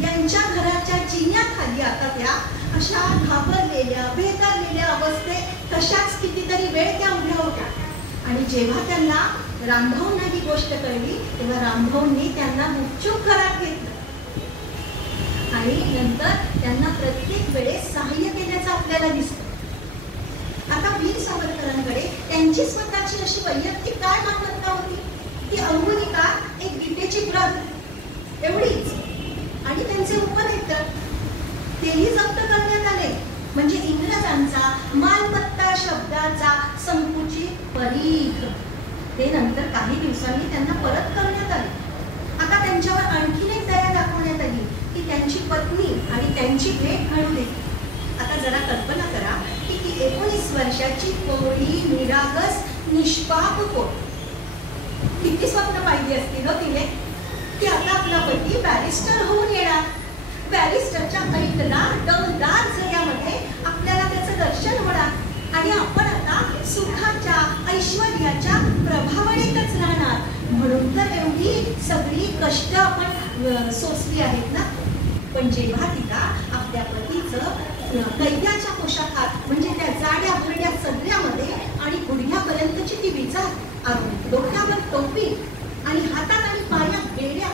यांच्या घराच्या जिन्याखाली आता त्या अशा घाबरलेल्या भेदरलेल्या अवस्थेत तशाच कितीतरी वेळ त्या उभ्या होत्या. आणि जेव्हा त्यांना रामभाऊंना ही गोष्ट कळली तेव्हा रामभाऊंनी त्यांना गुपचूप घरात घेतलं आणि नंतर त्यांना प्रत्येक वेळेस सहाय्य केल्याचं आपल्याला दिसतं. आता वीर सावरकरांकडे त्यांची स्वतःची अशी वैयक्तिक काय मालमत्ता होती? ती अंगुलिका, एक गीतेची प्रत एवढीच आणि त्यांचे उपनेत्र तेही जप्त करण्यात आले. म्हणजे इंग्रजांचा मालमत्ता शब्दाचा संकुचित परीघ ते नंतर काही दिवसांनी त्यांना परत करण्यात आले. आता त्यांच्यावर आणखीन एक दया दाखवण्यात आली की त्यांची पत्नी आणि त्यांची भेट घडू दे. आता जरा कल्पना करा की ती 19 वर्षाची कोवळी निरागस निष्पाप पोर किती स्वप्न पाहिजे असतील हो तिने की आता आपला पती बॅरिस्टर होऊन येणार. बॅरिस्टरच्या ऐकणार डौलदार जगामध्ये आपल्याला त्याचं दर्शन होणार आणि आपण आता सुखाच्या ऐश्वर्याच्या प्रभावळीतच राहणार. म्हणून तर एवढी सगळी कष्ट आपण सोसली आहेत ना. पण जेव्हा तिला आपल्या पतीचं कैद्याच्या पोशाखात म्हणजे त्या जाड्या भरड्या सगळ्यामध्ये आणि गुडघ्यापर्यंतची ती विचार डोक्यावर टोपी आणि हातात आणि पायात बेड्या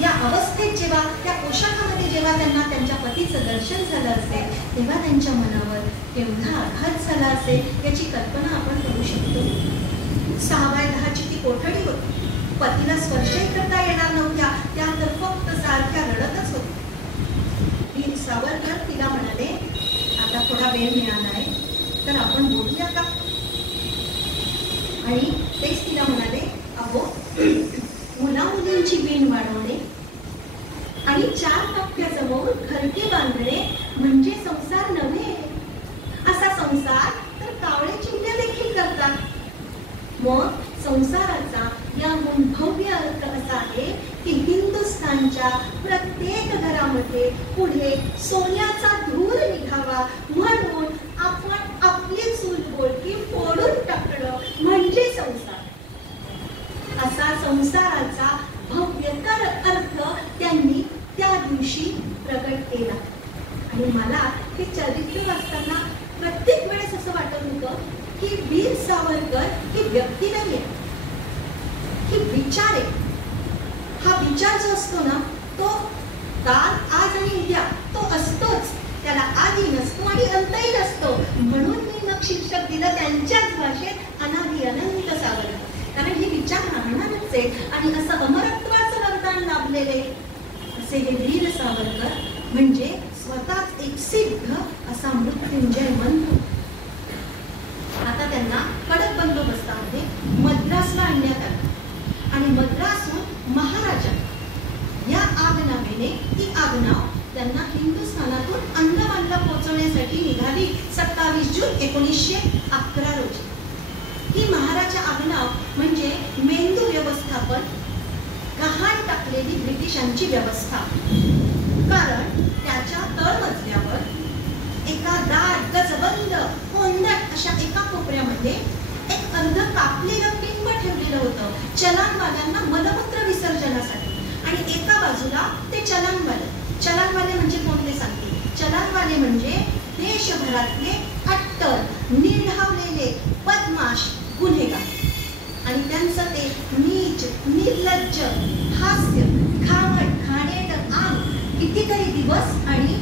या अवस्थेत जेव्हा त्या पोशाखामध्ये जेव्हा त्यांना त्यांच्या पतीचं दर्शन झालं असेल तेव्हा त्यांच्या मनावर केवढा आघात झाला असेल याची कल्पना आपण करू शकतो. 6x10 ची ती कोठडी होती. पतीला स्पर्शही करता येणार नव्हत्या, त्या तर फक्त सारख्या रडतच होत्या. वीर सावरकर तिला म्हणाले, आता थोडा वेळ मिळाला आहे तर आपण बोलूया का? आणि तेच तिला म्हणाले, अहो मुला मुलींची बीण वाढवणे आणि 4 टप्प्या जमवून घरटे बांधणे म्हणजे संसार नव्हे. असा संसार तर कावळे चिमण्या देखील करतात. मग संसाराचा याहून भव्य अर्थ असा आहे की हिंदुस्थानच्या प्रत्येक घरामध्ये पुढे सोन्याचा धूर निघावा म्हणून आपण आपली चूल बोलकी फोडून टाकणं म्हणजे संसार. असा संसाराचा भव्यतर अर्थ त्यांनी त्या दिवशी प्रकट केला. आणि मला हे चरित्र वाचताना प्रत्येक वेळेस असं वाटत होतं की वीर सावरकर ही व्यक्ती नाहीये, ही विचार आहे. हा विचार जो असतो ना तो काल आज आणि उद्या तो असतोच, त्याला आधी नसतो आणि अंतही नसतो. म्हणून मी मग शीर्षक दिलं त्यांच्याच भाषेत अनादि अनंत सावरकर. कारण हे विचार राहणारच आहे आणि असं अमरत्वाचं वरदान लाभलेले असे हे वीर सावरकर म्हणजे स्वतःच एक सिद्ध असा मृत्युंजय मंत्र. आता त्यांना कडक बंदोबस्तामध्ये मद्रासला आणण्यात आलं आणि मद्रासहून महाराजा या आगनावेने ती आगनाव त्यांना हिंदुस्थानातून अंदमानला पोहोचवण्यासाठी निघाली 27 जून 1911 रोजी. ही महाराजा आगनाव म्हणजे मेंदू व्यवस्थापन गहाण टाकलेली ब्रिटिशांची व्यवस्था. कारण त्याच्या तळमजल्यावर एका दाट गजबंद कोंदट अशा एका कोपऱ्यामध्ये एक अर्ध कापलेलं पिंप ठेवलेलं होतं चलानवाल्यांना मलमूत्र विसर्जनासाठी. आणि एका बाजूला ते चलानवाले. चलानवाले म्हणजे कोणते सांगते? चलानवाले म्हणजे देशभरातले अट्टर निर्ढावलेले बदमाश गुन्हेगार. आणि त्यांचं ते नीच निर्लज्ज हास्य घामट घाणेरडं अंग कितीतरी दिवस आणि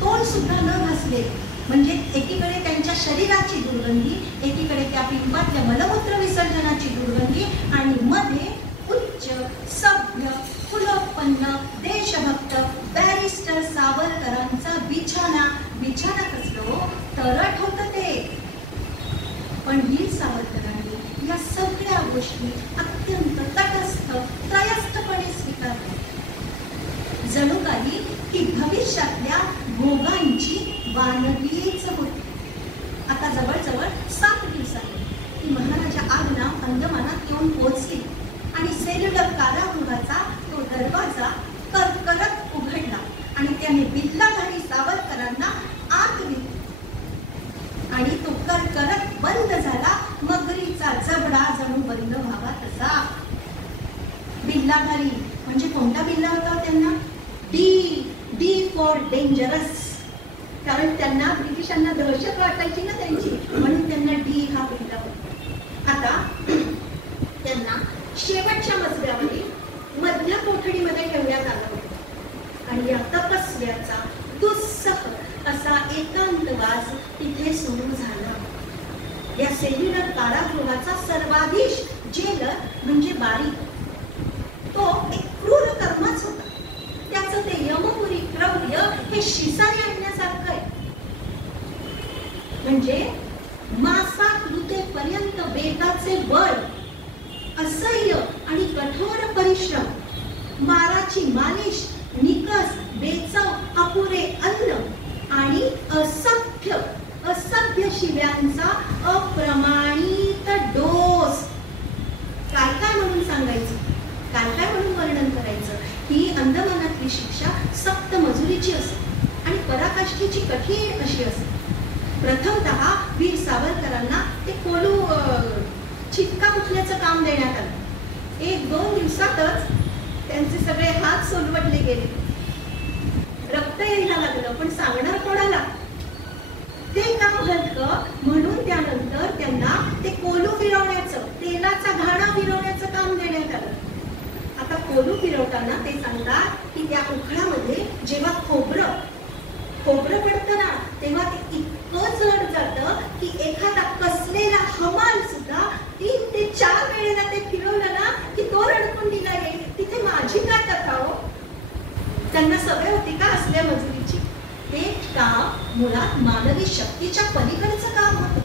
तोंड सुद्धा न घासले. म्हणजे एकीकडे त्यांच्या शरीराची दुर्गंधी, एकीकडे त्या पिंपातल्या मलमूत्र विसर्जनाची दुर्गंधी आणि मध्ये उच्च सभ्य फुलोत्पन्न देशभक्त बॅरिस्टर सावरकरांचा बिछाना. बिछाना कसलो तरट होतं ते. पण वीर सावरकरांनी या सगळ्या गोष्टी अत्यंत तटस्थ त्रयस्थपणे स्वीकारल्या. जणू काही ती भविष्यातल्या भोगांची वानगीच होती. आता जवळजवळ 7 दिवसांनी ती महाराजा आज्ञा अंदमानात येऊन पोहोचली आणि सेल्युलर कारागृहाचा तो दरवाजा करकरत उघडला आणि त्याने बिल्लाधारी सावरकरांना आत घेतले आणि तो करकरत बंद झाला. मगरीचा जबडा जणू बंद व्हावा तसा. बिल्लाधारी म्हणजे कोणता बिल्ला होता त्यांना? D for dangerous. कारण त्यांना ब्रिटिशांना दहशत वाटायची ना त्यांची, म्हणून त्यांना डी हा बिल्ला होता. आता त्यांना शेवटच्या मजल्यावरील मधल्या कोठडीमध्ये ठेवण्यात आलं होतं आणि या तपस्व्याचा दुस्सह असा एकांतवास तिथे सुरू झाला. या सेल्युलर कारागृहाचा सर्वाधीश जेलर म्हणजे बारी तो एक क्रूर कर्मच होता. त्याचं ते यमपुरी क्रौर्य हे शिसारी आणण्यासारखं आहे. म्हणजे मासात लुटेपर्यंत वेगाचे बळ, असह्य आणि कठोर परिश्रम, माराची मालिश, निकस, बेचव अपुरे अन्न आणि असभ्य शिव्यांचा अप्रमाणित डोस. काय काय म्हणून सांगायचं, काय काय म्हणून वर्णन करायचं? ही अंदमानातली शिक्षा सक्त मजुरीची असे आणि पराकाष्ठेची कठीण अशी असे. प्रथमतः वीर सावरकरांना ते कोलू चिटका कुठल्याचं काम देण्यात आलं. 1-2 दिवसातच त्यांचे सगळे हात सोलवटले गेले, रक्त यायला लागलं. पण सांगणार कोणाला? ते काम हलकं म्हणून त्यानंतर त्यांना ते कोलू फिरवण्याचं, तेलाचा घाणा फिरवण्याचं काम देण्यात आलं. आता कोलू फिरवताना ते सांगतात की त्या उखळामध्ये जेव्हा खोबरं पडतं ना, तेव्हा ते इतकं जड जातं की एखादा कसलेला हमाल सुद्धा 3 ते 4 वेळेला ते फिरवलं ना की तो रडकून दिला येईल. तिथे माझी काय कथा हो? त्यांना सवय होती का असल्या मजुरीची? ते काम मुळात मानवी शक्तीच्या पलीकडचं काम होतं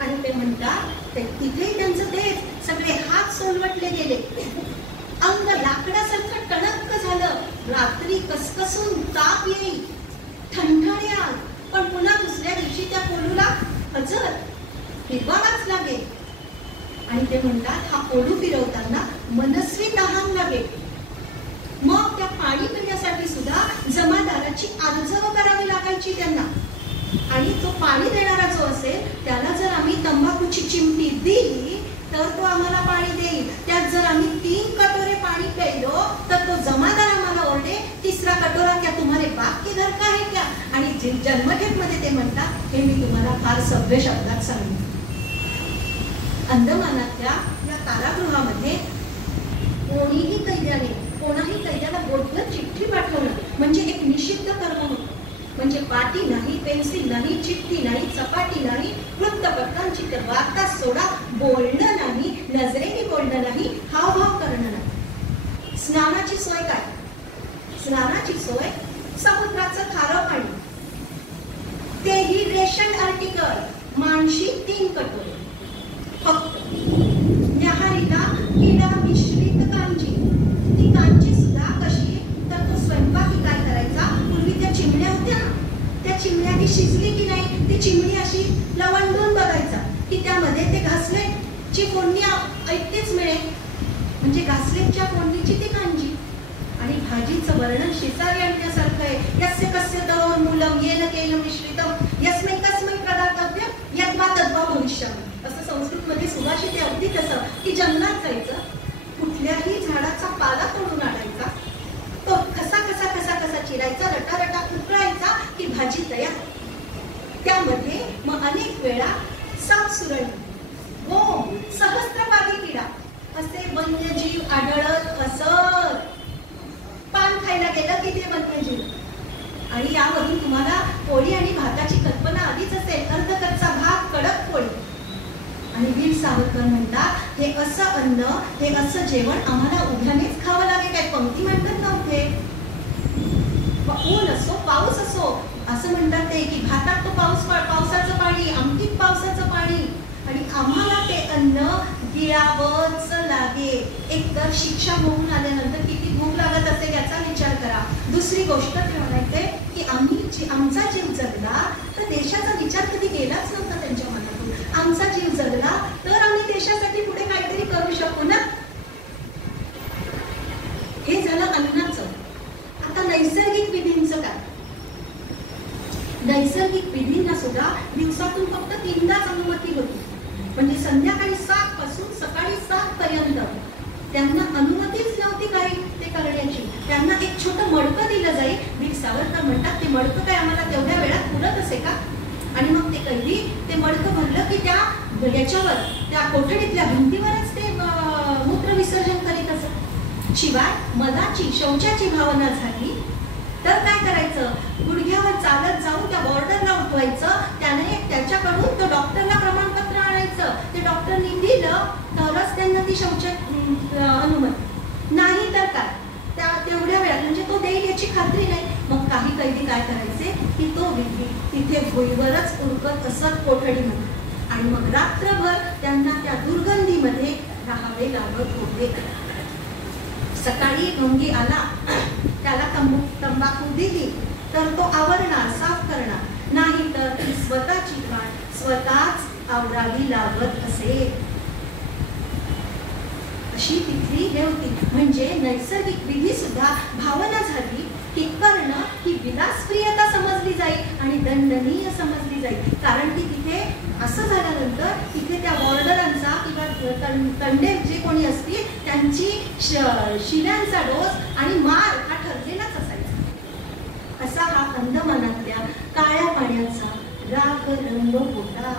आणि ते म्हणतात तिथे त्यांचं तेच सगळे हात सोलवटले गेले, अंग लाकडासारखं टणक झालं, रात्री कसकसून ताप येईल, ठणठण्यात. पण पुन्हा दुसऱ्या दिवशी त्या कोलूला हजर फिरवावाच लागेल. आणि ते म्हणतात हा कोलू फिरवताना मनस्वी तहान लागेल. मग त्या पाणी पिण्यासाठी सुद्धा जमादाराची आर्जव करावी लागायची त्यांना. आणि तो पाणी देणारा जो असेल त्याला जर आम्ही तंबाखूची चिमटी दिली तर तो आम्हाला पाणी देईल. त्यात जर आम्ही 3 कटोरे पाणी प्यायलो तर तो जमादार आम्हाला ओरडे, 3रा कटोरा क्या तुम्हारे बाप के घर का है क्या? आणि जन्मठेप मध्ये ते म्हणतात हे मी तुम्हाला फार सभ्य शब्दात सांगेन. अंदमानातल्या या कारागृहामध्ये कोणाही कैद्याला बोललं चिठ्ठी पाठवणं म्हणजे एक निषिद्ध कर्म होतं. म्हणजे पाटी नाही, पेन्सिल नाही, चिठ्ठी नाही, चपाटी नाही, वृत्तपत्रांची तर वार्ता सोडा, बोलणं नाही, नजरेने बोलणं नाही, हावभाव करणं नाही. स्नानाची सोय काय? स्नानाची सोय समुद्राचं खारं पाणी, तेही रेशन आर्टिकल, माणशी 3 कटोरे फक्त. न्याहारीला किडा मिश्रित कांजी. ती कांजी सुद्धा कशी? तर तो स्वयंपाकी काय करायचा, पूर्वी त्या चिमण्या होत्या ना, त्या चिमण्या ती शिजली की नाही ती चिमणी अशी लवंडून बघायचा की त्यामध्ये ते घासलेटची फोडणी ऐकतेच मिळेल. म्हणजे घासलेटच्या फोडणीची ती कांजी. आणि भाजीचं वर्णन शिसारी आणण्यासारखं आहे. यस्य कस्य तरोर मूलम येन केन मिश्रितम यस्मै कस्मै प्रदातव्य यद्वा तद्वा भविष्यम. असं संस्कृत मध्ये सुभाषित आहे अगदी तसं की जंगलात जायचं, कुठल्याही झाडाचा पाला तोडून आणायचा, तो कसा चिरायचा, रटा उकळायचा की भाजी तयार. त्यामध्ये मग अनेक वेळा सापसुरणी, गोम, सहस्त्रपादी किडा असे वन्यजीव आढळत असत. पान खायला गेलं की ते वन्यजीव. आणि यावरून तुम्हाला पोळी आणि भाताची कल्पना आधीच असेल. अर्धकच्चा भात, कडक पोळी. आणि वीर सावरकर म्हणतात हे असं अन्न, हे असं जेवण आम्हाला उभ्यानेच खावं लागेल. काय पंक्ती म्हणतात नव्हते. ऊन असो पाऊस असो असं म्हणतात ते की भातात तो पावसाचं पाणी, आमटीत पावसाचं पाणी. आणि आम्हाला ते अन्न गिळावंच लागेल. एकतर शिक्षा होऊन आल्यानंतर किती भूक लागत असेल याचा विचार करा. दुसरी गोष्ट काय म्हणायचंय की आमचा जीव जगला तर देशाचा विचार कधी केलाच नव्हता. आमचा जीव जगला तर आम्ही देशासाठी पुढे काहीतरी करू शकू ना. हे झालं अन्नाचं. आता नैसर्गिक विधींचं काय? नैसर्गिक विधींना सुद्धा दिवसातून फक्त 3दाच अनुमती होती. म्हणजे संध्याकाळी 7 पासून सकाळी 7 पर्यंत त्यांना अनुमतीच नव्हती काही ते करण्याची. त्यांना एक छोटं मडकं दिलं जाईल. वीर सावरकर म्हणतात ते मडकं काय आम्हाला तेवढ्या वेळात पुरत असे का? आणि मग ते कैदी ते मडकं भरलं की त्या याच्यावर त्या कोठडीतल्या भिंतीवरच ते मूत्र विसर्जन करीत असत. शिवाय मलाची शौचाची भावना झाली तर काय करायचं? गुडघ्यावर चालत जाऊन त्या बॉर्डरला उठवायचं. त्याने त्याच्याकडून तो डॉक्टरला प्रमाणपत्र आणायचं. ते डॉक्टरनी दिलं तरच त्यांना ती अनुमती. नाही तर काय त्या तेवढ्या वेळात म्हणजे तो देईल याची खात्री नाही. मग काही कैदी काय करायचे की तो विधी तिथे भुईवरच उरकत असत कोठडीमध्ये. आणि मग रात्रभर त्यांना त्या दुर्गंधीमध्ये राहावे लागत होते. सकाळी ढोंगी आला त्याला तंबाखू दिली तर तो आवरणार, साफ करणार. नाही तर ती स्वतःची घाण स्वतःच आवरावी लागत असे. अशी तिथली हे होती. म्हणजे नैसर्गिक विधी सुद्धा भावना झाली की कर्ण ही विलासप्रियता समजली जाईल आणि दंडनीय समजली जाईल. कारण की तिथे असं झाल्यानंतर तिथे त्या बॉर्डरांचा किंवा तंडे जे कोणी असतील त्यांची शिव्यांचा डोस आणि मार हा ठरलेलाच असायचा. असा हा अंदमानातल्या काळ्या पाण्याचा राग रंग होता.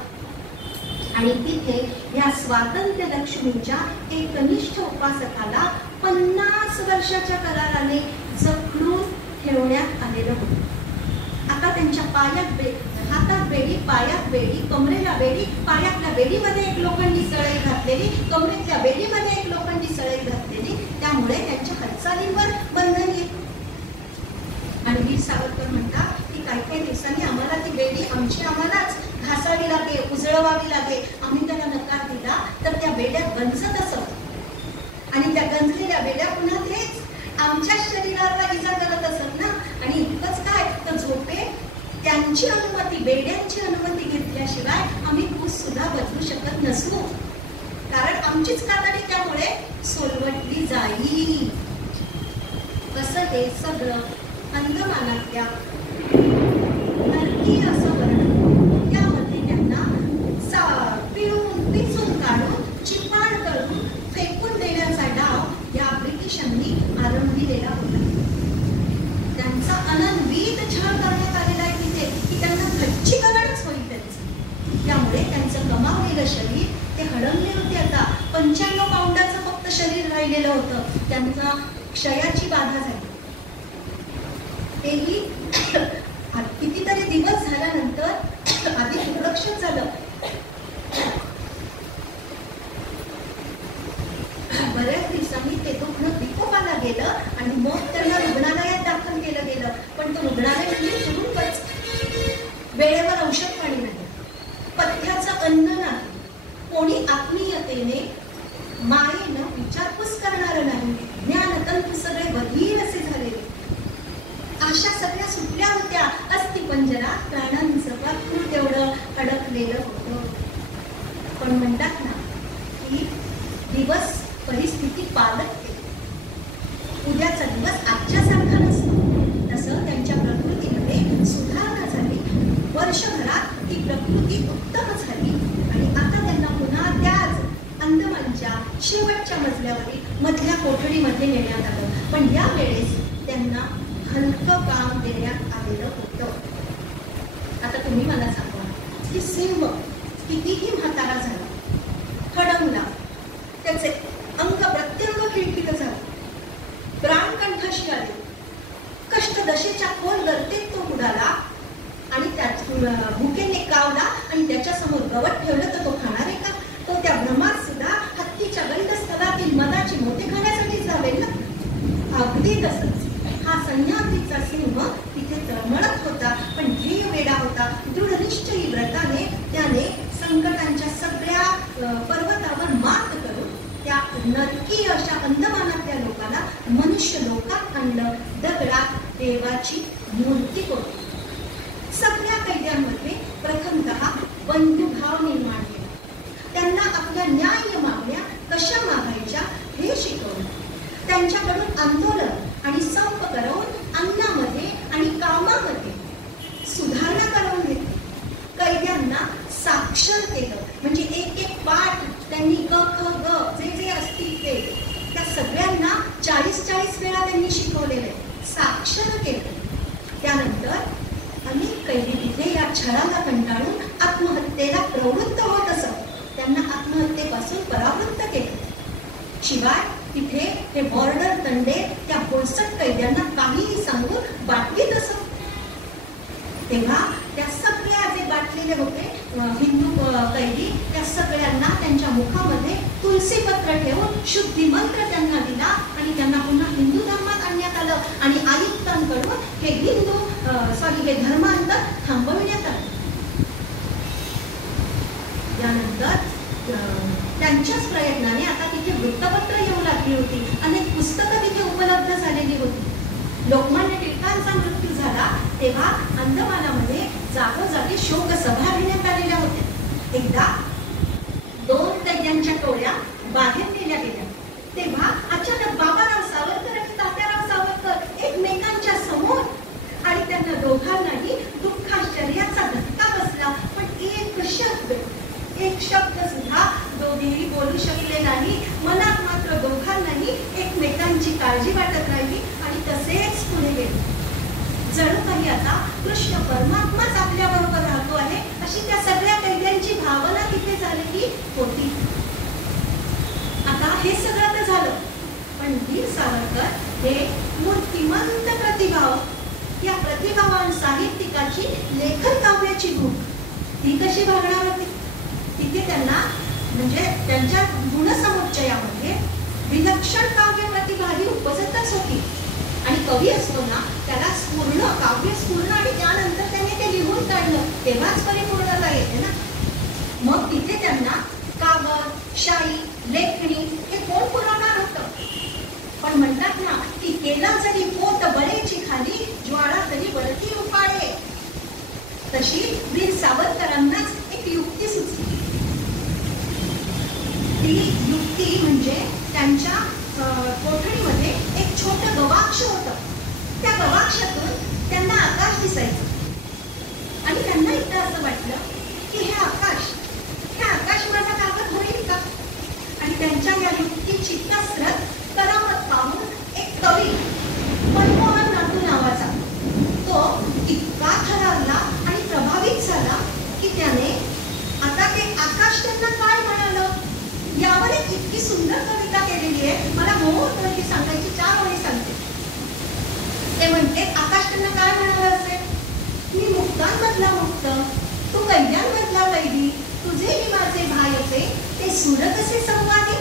आणि तिथे या स्वातंत्र्य लक्ष्मीच्या एकनिष्ठ उपासकाला 50 वर्षाच्या कराराने जखडून ठेवण्यात आलेलं होतं. आता त्यांच्या हातात बेडी, पायात बेडी, कमरेला बेडी, पायातल्या बेडीमध्ये एक लोखंडी सळई घातलेली, कमरेतल्या बेडीमध्ये एक लोखंडी सळई घातलेली. त्यामुळे त्यांच्या हालचालींवर बंधन येत. आणि वीर सावरकर म्हणतात की काही दिवसांनी आम्हाला ती बेडी आम्हालाच घासावी लागेल, उजळवावी लागेल. आम्ही त्याला नकार दिला तर त्या बेड्या गंजत असत आणि त्या गंजलेल्या बेड्या पुन्हा तेच आमच्या शरीराला इजा करत असत ना. आणि इतकंच काय तर झोपे त्यांची अनुमती, बेड्यांची अनुमती घेतल्याशिवाय आम्ही पूस सुद्धा बदलू शकत नसू. कारण आमचीच कातडी त्यामुळे सोलवटली जाईल. असं हे सगळं अंदमानातल्या नरकीय असं वर्णन. त्यामध्ये त्यांना पिळून काढून चिपाड करून फेकून देण्याचा डाव या ब्रिटिशांनी आरंभिलेला होता. त्यांचा अनन्वित छळ करण्यात आलेला आहे तिथे की त्यांना खच्चीकरणच होईल त्यांचं. त्यामुळे त्यांचं गमावलेलं शरीर ते हडमले होते. आता 95 पाऊंडाचं फक्त शरीर राहिलेलं होतं. त्यांचा क्षयाची बाधा झाली. तेही कितीतरी दिवस झाल्यानंतर आधी दुर्लक्षच झालं. बऱ्याच दिवसांनी ते दुखणं विकोपाला गेलं आणि मग त्यांना रुग्णालयात दाखल केलं गेलं. पण तो रुग्णालय म्हणजे तुरुंगच. वेळेवर औषध पाणी नाही, पथ्याचं अन्न नाही, कोणी आत्मीयतेने मायेनं विचारपूस करणारं नाही. ज्ञानतंतू सगळे बधीर असे झालेले. आशा सगळ्या सुटल्या होत्या. अस्थिपंजरात प्राणांचं पाखरू तेवढं अडकलेलं होतं. पण म्हणतात ना की दिवस परिस्थिती पालटते. उद्याचा दिवस आजच्यासारखा नसतो. तसं त्यांच्या प्रकृतीमध्ये सुधारणा झाली. वर्षभरात ती प्रकृती उत्तम झाली आणि आता त्यांना पुन्हा त्याच अंदमानच्या शेवटच्या मजल्यावरील मधल्या कोठडीमध्ये नेण्यात आलं. पण या वेळेस त्यांना हलकं काम देण्यात आलेलं होतं. आता तुम्ही मला सांगा की सिंह कितीही म्हातारा झाला, हडमला, त्याचे अंग प्रत्यंग खिळखिळ झालं, प्राण कंठशी आले, कष्टदशेच्या खोल गर्तेत तो उडाला आणि त्यात भुकेने कावला आणि त्याच्यासमोर गवत ठेवलं तर तो खाणार आहे का? तो त्या भ्रमात सुद्धा हत्तीच्या गंडस्थलातील मधाची मोती खाण्यासाठी जावेल ना. अगदी तसंच हा सह्याद्रीचा सिंह तिथे तळमळत होता. पण ध्येय वेडा होता. दृढनिश्चयी व्रताने त्याने संकटांच्या सगळ्या पर्वतावर मात करून त्या नरकीय अशा अंदमानातल्या लोकांना मनुष्य लोकात आणलं. दगडात देवाची मूर्ती कोरली. सगळ्या कैद्यांमध्ये प्रथमतः बंधुभाव निर्माण केला. त्यांना आपल्या न्याय्य मागण्या कशा मागायच्या हे शिकवलं. त्यांच्याकडून आंदोलन आणि संप करून अन्नामध्ये आणि कामामध्ये सुधारणा करून घेतली. कैद्यांना साक्षर केलं, म्हणजे एक एक पाठ त्यांनी क ख ग जे जे असतील ते त्या सगळ्यांना 40-40 वेळा त्यांनी शिकवलेले, साक्षर केलं. त्यानंतर अनेक कैदी तिथे या छळाला कंटाळून आत्महत्येला प्रवृत्त होत असत. त्यांना आत्महत्येपासून परावृत्त केलं. शिवाय तिथे हे बॉर्डर तंडे त्या बोलसट कैद्यांना काहीही सांगून बाटवीत असत. तेव्हा त्या सगळ्या जे बाटलेले होते हिंदू कैदी त्या सगळ्यांना त्यांच्या मुखामध्ये तुलसीपत्र ठेवून शुद्धी मंत्र त्यांना दिला आणि त्यांना पुन्हा हिंदू धर्मात आणण्यात आलं आणि आयुक्तांकडून हे धर्मांतर थांबविण्यात आलं. त्यानंतर त्यांच्याच प्रयत्नाने आता तिथे वृत्तपत्र येऊ लागली होती, अनेक पुस्तकं तिथे उपलब्ध झालेली होती. लोकमान्य टिळकांचा मृत्यू झाला तेव्हा अंदमानामध्ये जागोजागी शोकसभा घेण्यात आलेल्या होत्या. एकदा 2 कैद्यांच्या टोळ्या बाहेर नेल्या गेल्या तेव्हा अचानक बाबाराव सावरकर आणि तात्याराव सावरकर एकमेकांच्या समोर आणि त्यांना दोघांनाही दुःखाश्चर्याचा धक्का बसला. पण एक शब्द सुद्धा दोघेही बोलू शकले नाही. मनात मात्र दोघांनाही एकमेकांची काळजी वाटत राहिली आणि तसेच पुढे गेले. जणू काही आता कृष्ण परमात्माच आपल्या बरोबर राहतो आहे अशी त्या सगळ्या कैद्यांची भावना तिथे झालेली होती. आता हे सगळं तर झालं, पण वीर सावरकर हे मूर्तिमंत प्रतिभाव या प्रतिभावान साहित्यिकाची लेखन काव्याची भूक ती कशी भागणार होती. तिथे त्यांना म्हणजे त्यांच्या गुणसमुच्चयामध्ये विलक्षण काव्य प्रतिभा ही उपजतच होती. आणि कवी असतो ना त्याला पूर्ण काव्य स्फूर्ण आणि त्यानंतर त्याने ते लिहून काढलं तेव्हाच परिपूर्णता येते ना. मग तिथे त्यांना कागद, शाई, लेखणी हे कोण पुरवणार होतं. पण म्हणतात ना की केला जरी पोट बळेची खाली ज्वाळा तरी वरती उपाळे, तशी वीर सावरकरांनाच एक युक्ती सुचली. ती युक्ती म्हणजे त्यांच्या कोठडीमध्ये एक छोटं गवाक्ष होतं. त्या गवाक्षातून त्यांना आकाश दिसायचं आणि त्यांना एकदा असं वाटलं की हे आकाश माझा कागद होईल का. आणि त्यांच्या या युक्तीची कसरत करामत पाहून एक कवी मनमोहन नातू नावाचा तो इतका थरारला आणि प्रभावित झाला की त्याने आता ते आकाश त्यांना काय म्हणालं यावर एक इतकी सुंदर कविता केलेली आहे. मला मोह ती सांगायची 4 ओळी सांगते. ते म्हणते आकाश त्यांना काय म्हणालं असेल, मी मुक्तांमधला मुक्त, तू कैद्यांमधला कैदी, तुझे मी माझे भायचे, ते सूर कसे संवादी.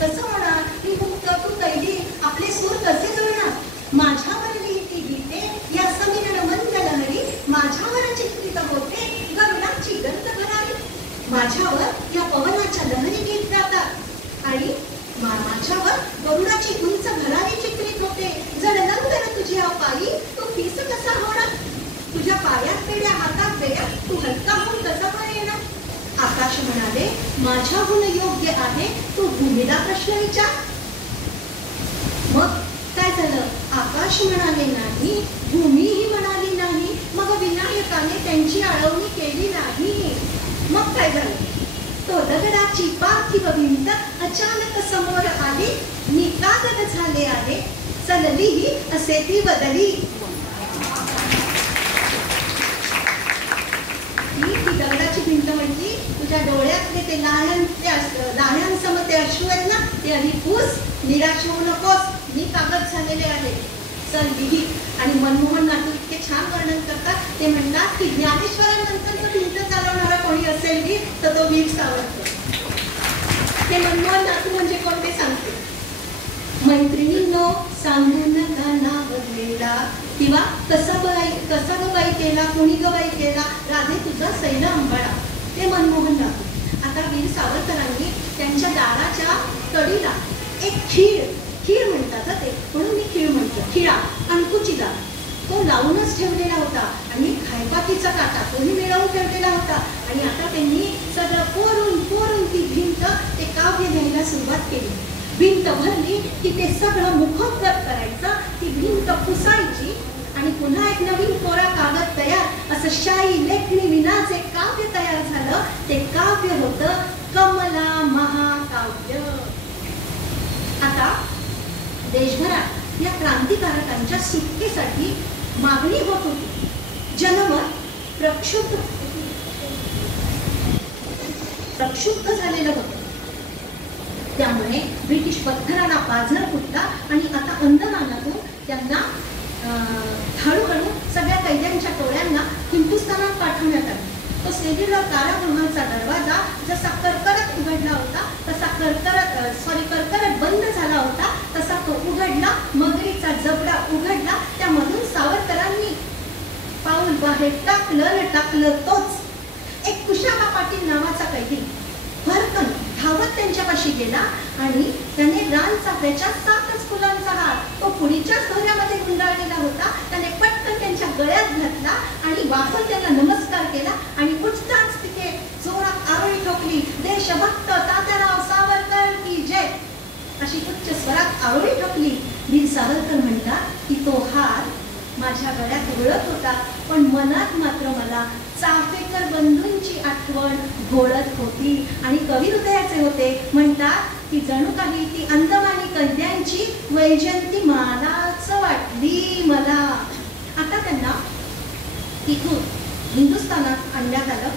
कसं होणार, मी मुक्त तू कैदी, आपले सूर कसे जुळणार. माझ्यावर लिहिती गीते या समीरण मंद लहरी, माझ्यावर चित्रित होते गरुडाची गंध भरारी. माझ्यावर या पवनाच्या लहरी गीत गातात आणि माझ्यावर गरुडाची उंच भरारी चित्रित होते. जर नंतर तुझ्या पायी तू फीस कसा होणार, तुझ्या पायात पेड्या हातात पेड्या, तू हलका होऊन कसा वर येणार. आकाश म्हणाले माझ्याहून योग्य आहे तू भूमीला प्रश्न विचार. मग काय झालं, आकाश म्हणाले नाही, भूमीही म्हणाली नाही. मग विनायकाने त्यांची आळवणी केली नाही. मग काय झालं, तो दगडाची पार्थिव भिंत अचानक समोर आली, निकागद झाले आहे, चलली असे ती बदली. ती दगडाची भिंत म्हटली, तुझ्या डोळ्यातले ते लाह्यांसम ते अश्रू आहेत ना ते आधी पुस, निराश होऊ नकोस, मी कागद झालेले आहे, चल लिही. आणि मनमोहन नातू इतके छान वर्णन करतात. ते म्हणतात की ज्ञानेश्वरानंतर भिंत चालवणारा कोणी असेल की तर तो वीर सावरकर. ते मनमोहन नातू म्हणजे कोण ते सांगते. मैत्रिणींनो सांगून नका नावलेला किंवा कसा गबाई केला, कुणी गबाई केला, राधे तुझा सैल अंबाळा. ते मनमोहन नातू. आता वीर सावरकरांनी त्यांच्या दाराच्या कडीला एक खीळ म्हणतात ते, म्हणून मी खीळ म्हणतो, खिळा अंकुची दार, तो तो लावूनच ठेवलेला होता आणि खायपातीचा काटा तोही मिळवून ठेवलेला होता. आणि आता त्यांनी सगळं कोरून कोरून ती भिंत ते काव्य लिहायला सुरुवात केली. भिंत भरली की ते सगळं मुखोद्गत करायचं, ती भिंत पुसायची आणि पुन्हा एक नवीन कोरा कागद तयार. असं शाई लेखणी विनाचे काव्य तयार झालं. ते काव्य होतं कमला महाकाव्य. आता देशभरात या क्रांतिकारकांच्या सुटकेसाठी मागणी होत होती. जनमत प्रक्षुब्ध झालेलं होतं. त्यामुळे ब्रिटिश पत्थराला पाझर फुटला आणि आता अंदमानातून त्यांना हळूहळू सगळ्या कैद्यांच्या टोळ्यांना हिंदुस्थानात पाठवण्यात आले. तो सेल्युलर कारागृहाचा दरवाजा जसा करकरत उघडला होता तसा करकरत बंद झाला होता तसा तो उघडला. मगरीचा जबडा उघडला. त्यामधून सावरकरांनी पाऊल बाहेर टाकलं तोच एक कुशाबा पाटील नावाचा कैदी भरकन धावत त्यांच्यापाशी गेला आणि त्याने रानचाफ्याच्या 7 फुलांचा हार तो पुढीच्याच दोऱ्यामध्ये गुंडाळलेला होता. त्याने पटकन त्यांच्या गळ्यात घातला आणि वाकून त्यांना नमस्कार केला आणि उठताच तिथे जोरात आरोळी ठोकली. देशभक्त तात्याराव सावरकर की जय अशी उच्च स्वरात आरोळी ठोकली. वीर सावरकर म्हणतात की तो हार माझ्या गळ्यात उडत होता पण मनात मात्र मला चाफेकर बंधूंची आठवण घोळत होती. आणि कवी हृदयाचे होते. म्हणतात की जणू काही ती अंदमानी कैद्यांची वैजयंती मालाच वाटली मला. आता त्यांना तिथून हिंदुस्थानात आणण्यात आलं.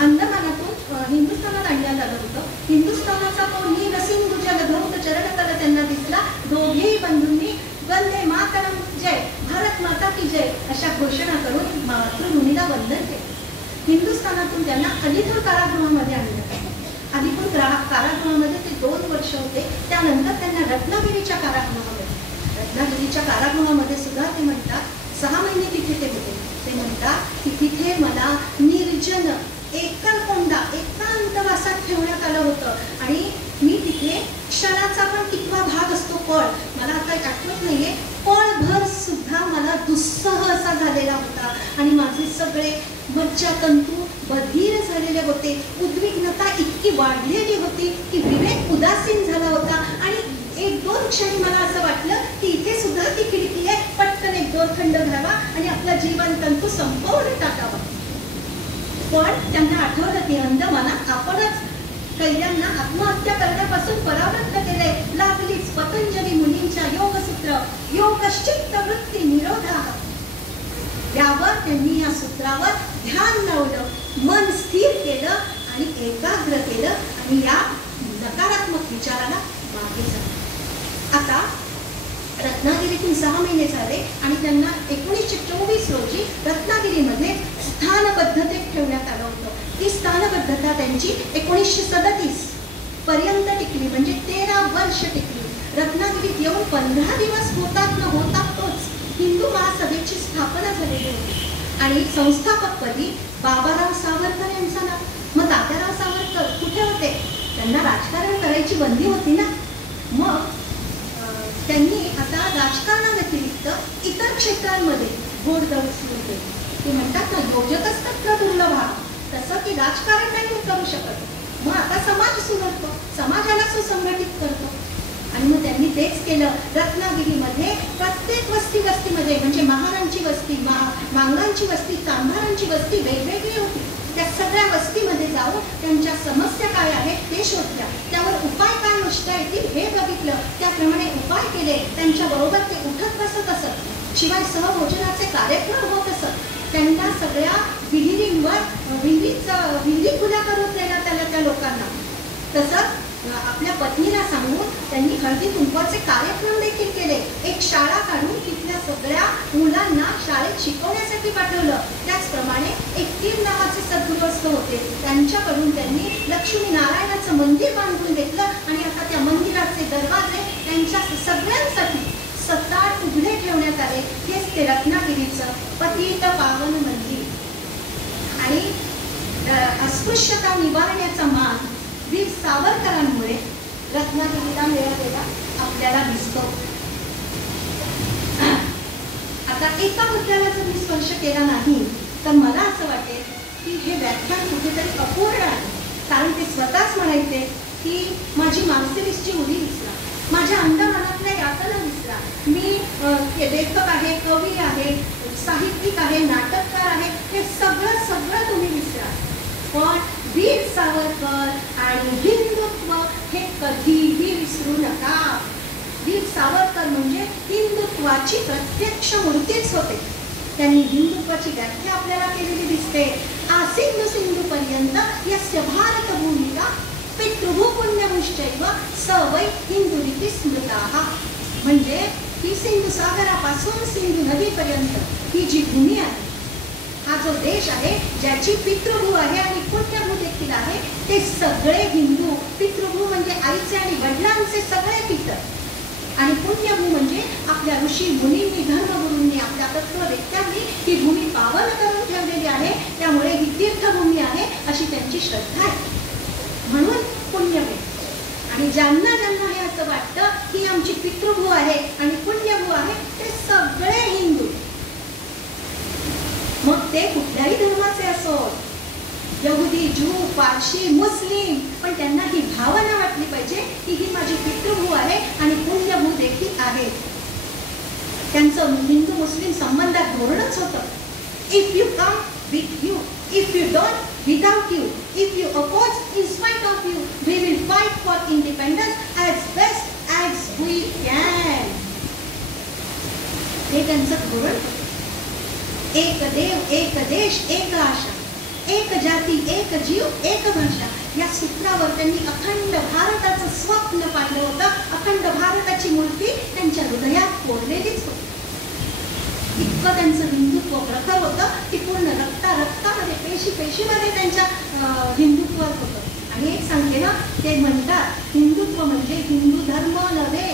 अंदमानातून हिंदुस्थानात आणण्यात आलं होतं. हिंदुस्थानाचा तो नीलसिंधू जलधौत चरणतल त्यांना दिसला. दोघेही बंधूंनी वंदे मातरम जय, भारत माता की जय अशा घोषणा करून मातृभूमीला वंदन केले. हिंदुस्थानातून त्यांना अलीपूर कारागृहामध्ये आणण्यात आले. अलीपूर कारागृहामध्ये ते 2 वर्ष होते. त्यानंतर त्यांना रत्नागिरीच्या कारागृहामध्ये सुद्धा ते म्हणतात 6 महिने तिथे ते होते. ते म्हणतात की तिथे मला निर्जन एकलकोंडा एकांतवासात ठेवण्यात आलं होतं आणि मी तिथे क्षणाचा पण कितवा भाग असतो पळ मला आता आठवत नाहीये, पळभर सुद्धा मला दुस्सह असा झालेला होता आणि माझे सगळे मज्जातंतू बधीर झालेले होते. उद्विग्नता इतकी वाढलेली होती की विवेक उदासीन झाला होता आणि 1-2 क्षणी मला असं वाटलं की इथे सुद्धा ती खिडकी आहे, पटकन 1-2 खंड घ्यावा आणि आपला जीवन तंतू संपवून टाकावा. पण त्यांना आठवलं की अंदमानात आपणच कैद्यांना आत्महत्या करण्यापासून परावृत्त केले. लागलीच पतंजली मुनींच्या योगसूत्र योगश्चित्त वृत्ती निरोधा यावर त्यांनी या सूत्रावर ध्यान लावलं, मन स्थिर केलं आणि एकाग्र केलं आणि या नकारात्मक विचाराला मागे झालं. आता रत्नागिरीतून 6 महिने झाले आणि त्यांना 1924 रोजी रत्नागिरीमध्ये स्थानबद्धतेत ठेवण्यात आलं होतं. ती स्थानबद्धता त्यांची 1937 पर्यंत टिकली, म्हणजे 13 वर्ष टिकली. रत्नागिरीत येऊन 15 दिवस होतात न होतात तोच हिंदू महासभेची स्थापना झालेली होती आणि संस्थापकपदी बाबाराव सावरकर यांचा नाव. मग तात्याराव सावरकर कुठे होते? त्यांना राजकारण करायची बंदी होती ना. मग त्यांनी आता राजकारणाव्यतिरिक्त इतर क्षेत्रांमध्ये घोडदौड सुरू केली. ते म्हणतात ना योजकच तत्र दुर्लभ, तसं की राजकारण नाही करू शकत. मग आता समाज सुधारतो, समाजाला सुसंघटित करतो आणि मग त्यांनी तेच केलं. रत्नागिरीमध्ये प्रत्येक वस्तीमध्ये म्हणजे महारांची वस्ती, मांगांची वस्ती, चांभारांची वस्ती वेगवेगळी होती. त्या सगळ्या वस्तीमध्ये जाऊन त्यांच्या समस्या काय आहेत ते शोधल्या, त्यावर उपाय काय योजता येतील हे बघितलं, त्याप्रमाणे उपाय केले. त्यांच्याबरोबर ते उठत बसत असत. शिवाय सहभोजनाचे कार्यक्रम होत असत. त्यांना सगळ्या विहिरींवर विहिरी खुल्या करून द्यायला त्या लोकांना. तसंच आपल्या पत्नीला सांगून त्यांनी हळदी कुंकवाचे कार्यक्रम देखील केले. एक शाळा काढून तिथल्या सगळ्या मुलांना शाळेत शिकवण्यासाठी पाठवलं. त्याचप्रमाणे एक 3 नावाचे सद्गृहस्थ होते, त्यांच्याकडून त्यांनी लक्ष्मी नारायणाचं मंदिर बांधून घेतलं आणि आता त्या मंदिराचे दरवाजे त्यांच्या सगळ्यांसाठी सताट उघडे ठेवण्यात आले. हेच ते रत्नागिरीचं पतित पावन मंदिर. आणि अस्पृश्यता निवारण्याचा मान वीर सावरकरांमुळे रत्नागिरीला मिळालेला आपल्याला दिसतो. एका मुद्द्याला जर मी स्पर्श केला नाही तर मला असं वाटेल की हे व्याख्यान कुठेतरी अपूर्ण आहे. कारण ते स्वतःच म्हणायचे की माझी मार्सेलिसची उडी विसरा, माझ्या अंडमानातल्या यातना विसरा, मी लेखक आहे, कवी आहे, साहित्यिक आहे, नाटककार आहे, हे सगळं सगळं तुम्ही विसरा. पण वीर सावरकर आणि हिंदुत्व हे कधीही विसरू नका. वीर सावरकर म्हणजे हिंदुत्वाची प्रत्यक्ष मूर्तीच होते. त्यांनी हिंदुत्वाची व्याख्या आपल्याला केलेली दिसते. आसिंधु सिंधू पर्यंत यस्य भारत भूमिका पितृभू पुण्यभूश्चैव स वै हिंदुरिति स्मृताः. म्हणजे ही सिंधू सागरापासून सिंधू नदीपर्यंत ही जी भूमी आहे, हा जो देश आहे, ज्याची पितृभू आहे आणि पुण्यभू देखील आहे, ते सगळे हिंदू. पितृभू म्हणजे आईचे आणि वडिलांचे सगळे पितर, आणि पुण्यभू म्हणजे आपल्या ऋषी मुनींनी, धर्मगुरूंनी, आपल्या तत्ववेत्यांनी ही भूमी पावन करून ठेवलेली आहे. त्यामुळे ही तीर्थभूमी आहे अशी त्यांची श्रद्धा आहे, म्हणून पुण्यभू. आणि ज्यांना ज्यांना हे असं वाटतं की आमची पितृभू आहे आणि पुण्यभू आहे, ते सगळे हिंदू, मग ते कुठल्याही धर्माचे असो, यहुदी, ज्यू, पारशी, मुस्लिम, पण त्यांना ही भावना वाटली पाहिजे की ही माझी पितृभू आहे आणि पुण्यभू देखील आहे. त्यांचं हिंदू मुस्लिम संबंधात धोरणच होतं, if you come with you, if you don't without you, if you oppose in spite of you, we will fight for independence as best as we can. हे त्यांचं धोरण होतं. एक देव, एक देश, एक आशा, एक जाती, एक जीव, एक भाषा, या सूत्रावर त्यांनी अखंड भारताचं स्वप्न पाहिलं होतं. अखंड भारताची मूर्ती त्यांच्या हृदयात कोरलेलीच होती. इतकं त्यांचं हिंदुत्व प्रखर होतं की पूर्ण रक्तामध्ये, पेशीमध्ये त्यांच्या हिंदुत्व होतं. आणि एक सांगते ना, ते म्हणतात हिंदुत्व म्हणजे हिंदू धर्म नव्हे,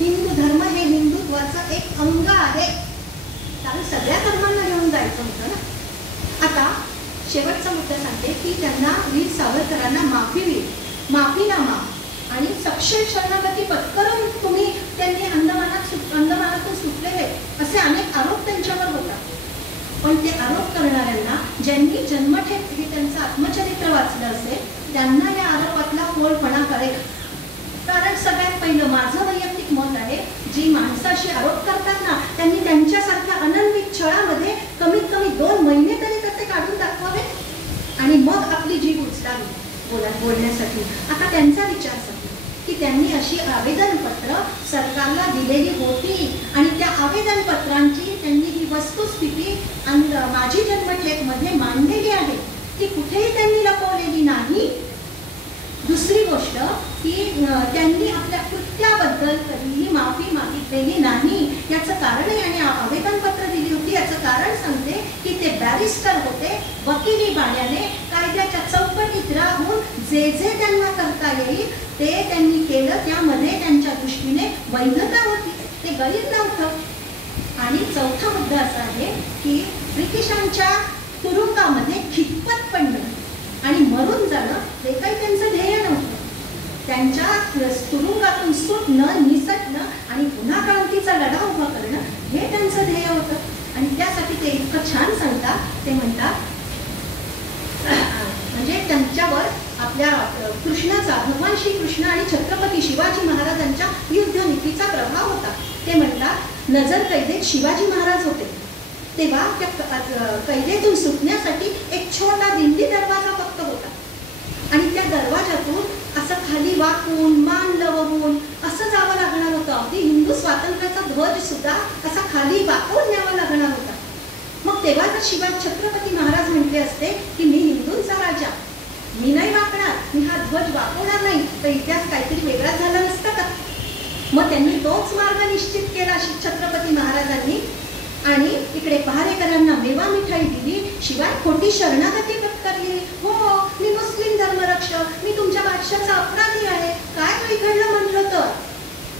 हिंदू धर्म हे हिंदुत्वाचं एक अंग आहे. कारण सगळ्या धर्मांना घेऊन जायचं होतं ना. आता शेवटचा मुद्दा सांगते की त्यांना वीर सावरकरांना माफीनामा आणि सक्षम शरणागती पत्करून तुम्ही त्यांनी अंदमानातून सुटलेले असे अनेक आरोप त्यांच्यावर होतात. पण ते आरोप करणाऱ्यांना, ज्यांनी जन्मठेप हे त्यांचं आत्मचरित्र वाचलं असेल, त्यांना या आरोपातला फोलपणा करेल. कारण सगळ्यात पहिलं माझं वैयक्तिक मत आहे, जी माणसाशी आरोप करतात ना, त्यांनी त्यांच्यासारख्या अनन्वित छळामध्ये कमीत कमी 2 महिने तरी कसे काढून दाखवावे आणि मग आपली जीभ उचलावी बोलण्यासाठी. आता त्यांचा विचार सांगतो की त्यांनी अशी आवेदनपत्र सरकारला दिलेली होती आणि त्या आवेदनपत्रांची त्यांनी ही वस्तुस्थिती माझी जन्मठेपमध्ये मांडलेली आहे. ती कुठेही त्यांनी लपवलेली नाही. दुसरी गोष्ट की त्यांनी आपल्या कृत्याबद्दल कधीही माफी मागितलेली नाही. याचं कारणही, आणि आवेदनपत्र दिली होती याचं कारण सांगते की ते बॅरिस्टर होते, वकिली बाण्याने कायद्याच्या चौकटीत राहून जे जे त्यांना करता येईल ते त्यांनी केलं. त्यामध्ये त्यांच्या दृष्टीने वैधता होती, ते गरीब नव्हतं. आणि चौथा मुद्दा असा आहे की ब्रिटिशांच्या तुरुंगामध्ये खितपत पडणं आणि मरून जाणं हे काही त्यांचं ध्येय नव्हतं. त्यांच्या तुरुंगातून सुटणं, निसटणं आणि पुन्हा क्रांतीचा लढा उभा करणं हे त्यांचं ध्येय होतं. आणि त्यासाठी ते इतकं छान सांगतात, ते म्हणतात म्हणजे त्यांच्यावर आपल्या कृष्णाचा, भगवान श्रीकृष्ण आणि छत्रपती शिवाजी महाराजांच्या युद्धनीतीचा प्रभाव होता. ते म्हणतात नजर कैदेत शिवाजी महाराज होते तेव्हा त्या कैदेतून सुटण्यासाठी एक छोटा दिंडी दरवाजा फक्त होता आणि त्या दरवाजातून असं खाली वाकून, मान लवून असं जावं लागणार होतं. अगदी हिंदू स्वातंत्र्याचा ध्वज सुद्धा असा खाली वाकून न्यावा लागणार होता. मग तेव्हा जर छत्रपती महाराज म्हटले असते की मी हिंदूंचा राजा, मी नाही वाकणार, मी हा ध्वज वाकवणार नाही, तर इतिहास काहीतरी वेगळा झाला नसता का? मग त्यांनी तोच मार्ग निश्चित केला छत्रपती महाराजांनी. आणि इकडे पहारेकरांना मेवा मिठाई दिली, शिवाय खोटी शरणागती पत्करली. हो, मी मुस्लिम धर्मरक्षक, मी तुमच्या बादशाचा अपराधी आहे, काय बिघडलं म्हटलं तर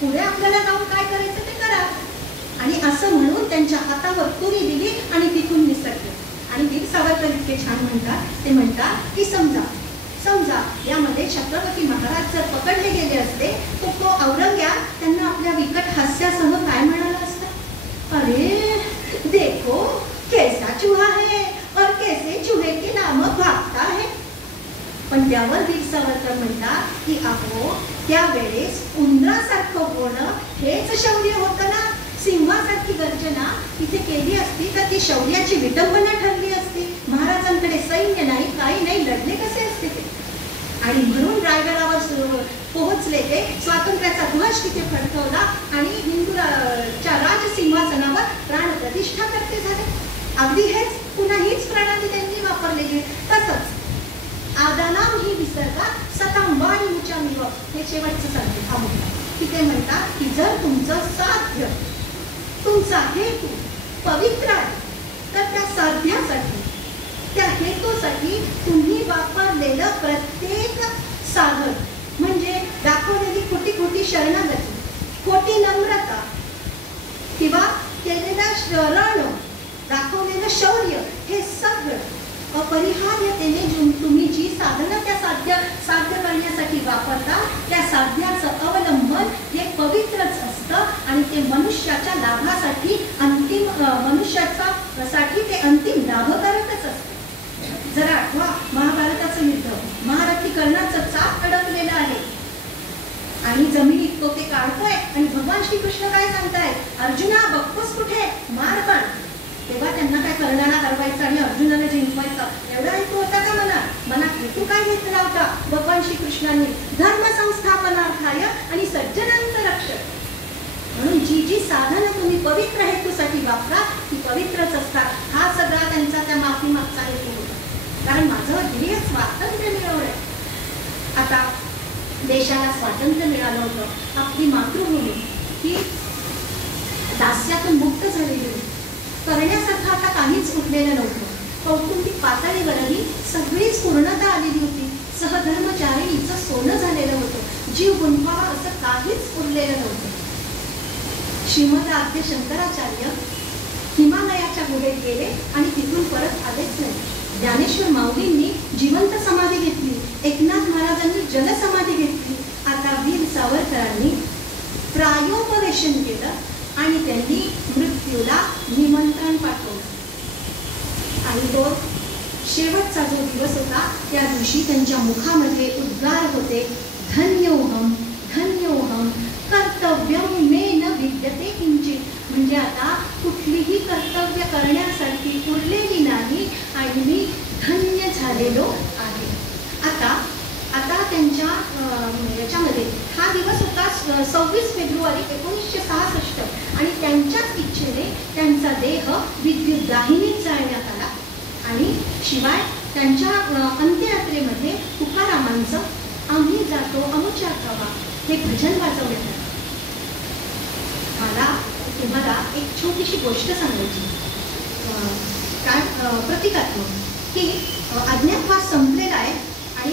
पुढे आपल्याला जाऊन काय करायचं ते करा. आणि असं म्हणून त्यांच्या हातावर तुरी दिली आणि तिथून निसटले. आणि वीर सावरकर इतके छान म्हणतात, ते म्हणतात की समजा यामध्ये छत्रपती महाराज जर पकडले गेले असते तर तो औरंग्या त्यांना आपल्या विकट हास्यासह काय म्हणाला असता, अरे देख पण त्यावर वीर सावरकर म्हणतात की अहो त्यावेळेस उंदरासारखं होणं हेच शौर्य होतं ना. सिंहासारखी गर्जना तिथे केली असती तर ती शौर्याची विटंबना ठरली असती. महाराजांकडे सैन्य नाही, काही नाही, लढले कसे असते ते. आणि म्हणून रायगडावर पोहोचले ते, स्वातंत्र्याचा ध्वज तिथे फडकवला आणि हिंदूच्या राजसिंहासनावर प्राणप्रतिष्ठा करते झाले. अगदी हेच पुन्हा हीच प्रणाली त्यांनी वापरलेली. तसंच आदानाम ही विसर्गा सताम वाणी उच्चामिव, हे शेवटचं सांगते हा मुद्दा की ते म्हणतात की जर तुमचं साध्य, तुमचा हेतू पवित्र आहे तर त्या साध्यासाठी, त्या हेतूसाठी तुम्ही वापरलेलं प्रत्येक साधन म्हणजे दाखवलेली खोटी खोटी शरणागती, खोटी नम्रता किंवा केलेला रण, दाखवलेलं शौर्य, हे सगळं अपरिहार्यतेने तुम्ही जी साधनं त्या साध्य करण्यासाठी वापरता त्या साध्याचं अवलंबन हे पवित्रच असतं आणि ते मनुष्याच्या लाभासाठी मनुष्यासाठी ते अंतिम लाभकारकच असतं. जरा आठवा महाभारताचं युद्ध, महारथी कर्णाचं चाक अडकलेलं आहे आणि जमिनीत तो ते काढतोय आणि भगवान श्रीकृष्ण काय सांगतायत, अर्जुना बघतोस कुठे, मार पण. तेव्हा त्यांना काय कर्णाला हरवायचं आणि अर्जुनाला जिंकवायचं एवढा हेतू होता का मनात हेतू काय घेतला होता भगवान श्रीकृष्णांनी, धर्म संस्थापनार्थाय आणि सज्जनांचं रक्षण. म्हणून जी जी साधनं तुम्ही पवित्र हेतूसाठी वापरा ती पवित्रच असतात. हा सगळा त्यांचा त्या माफीमागचा हेतू होता. कारण माझं ध्येय स्वातंत्र्य मिळवणं. आता देशाला स्वातंत्र्य मिळालं होतं, आपली मातृभूमी ही दास्यातून मुक्त झालेली होती, करण्यासारखं आता काहीच उरलेलं नव्हतं. कौटुंबिक पातळीवरही सगळीच पूर्णता आलेली होती. सहधर्मचारिणीचं सोनं झालेलं होतं, जीव गुंफावा असं काहीच उरलेलं नव्हतं. श्रीमद आद्य शंकराचार्य हिमालयाच्या गुहेत गेले आणि तिथून परत आलेच नाही. ज्ञानेश्वर माऊलींनी जिवंत समाधी घेतली, एकनाथ महाराजांनी जलसमाधी घेतली. आता वीर सावरकरांनी प्रायोपवेशन केलं आणि त्यांनी मृत्यूला निमंत्रण पाठवलं. आणि तो शेवटचा जो दिवस होता त्या दिवशी त्यांच्या मुखामध्ये उद्गार होते, धन्योहम धन्योहम कर्तव्यम मे न विद्यते किंचित. म्हणजे आता कुठलीही कर्तव्य करण्यासाठी उरलेली नाही आणि मी धन्य झालेलो आहे. आता त्यांच्या याच्यामध्ये हा दिवस होता 26 फेब्रुवारी 1966 आणि त्यांच्याच इच्छेने त्यांचा देह विद्युतदाहिनीत जाळण्यात आला. आणि शिवाय त्यांच्या अंत्ययात्रेमध्ये तुकारामांचं आम्ही जातो अमुच्या गावा हे भजन वाजवण्यात आलं. मला तुम्हाला एक छोटीशी गोष्ट सांगायची, काय प्रतिकात्मक, की अज्ञातवास संपलेला आहे आणि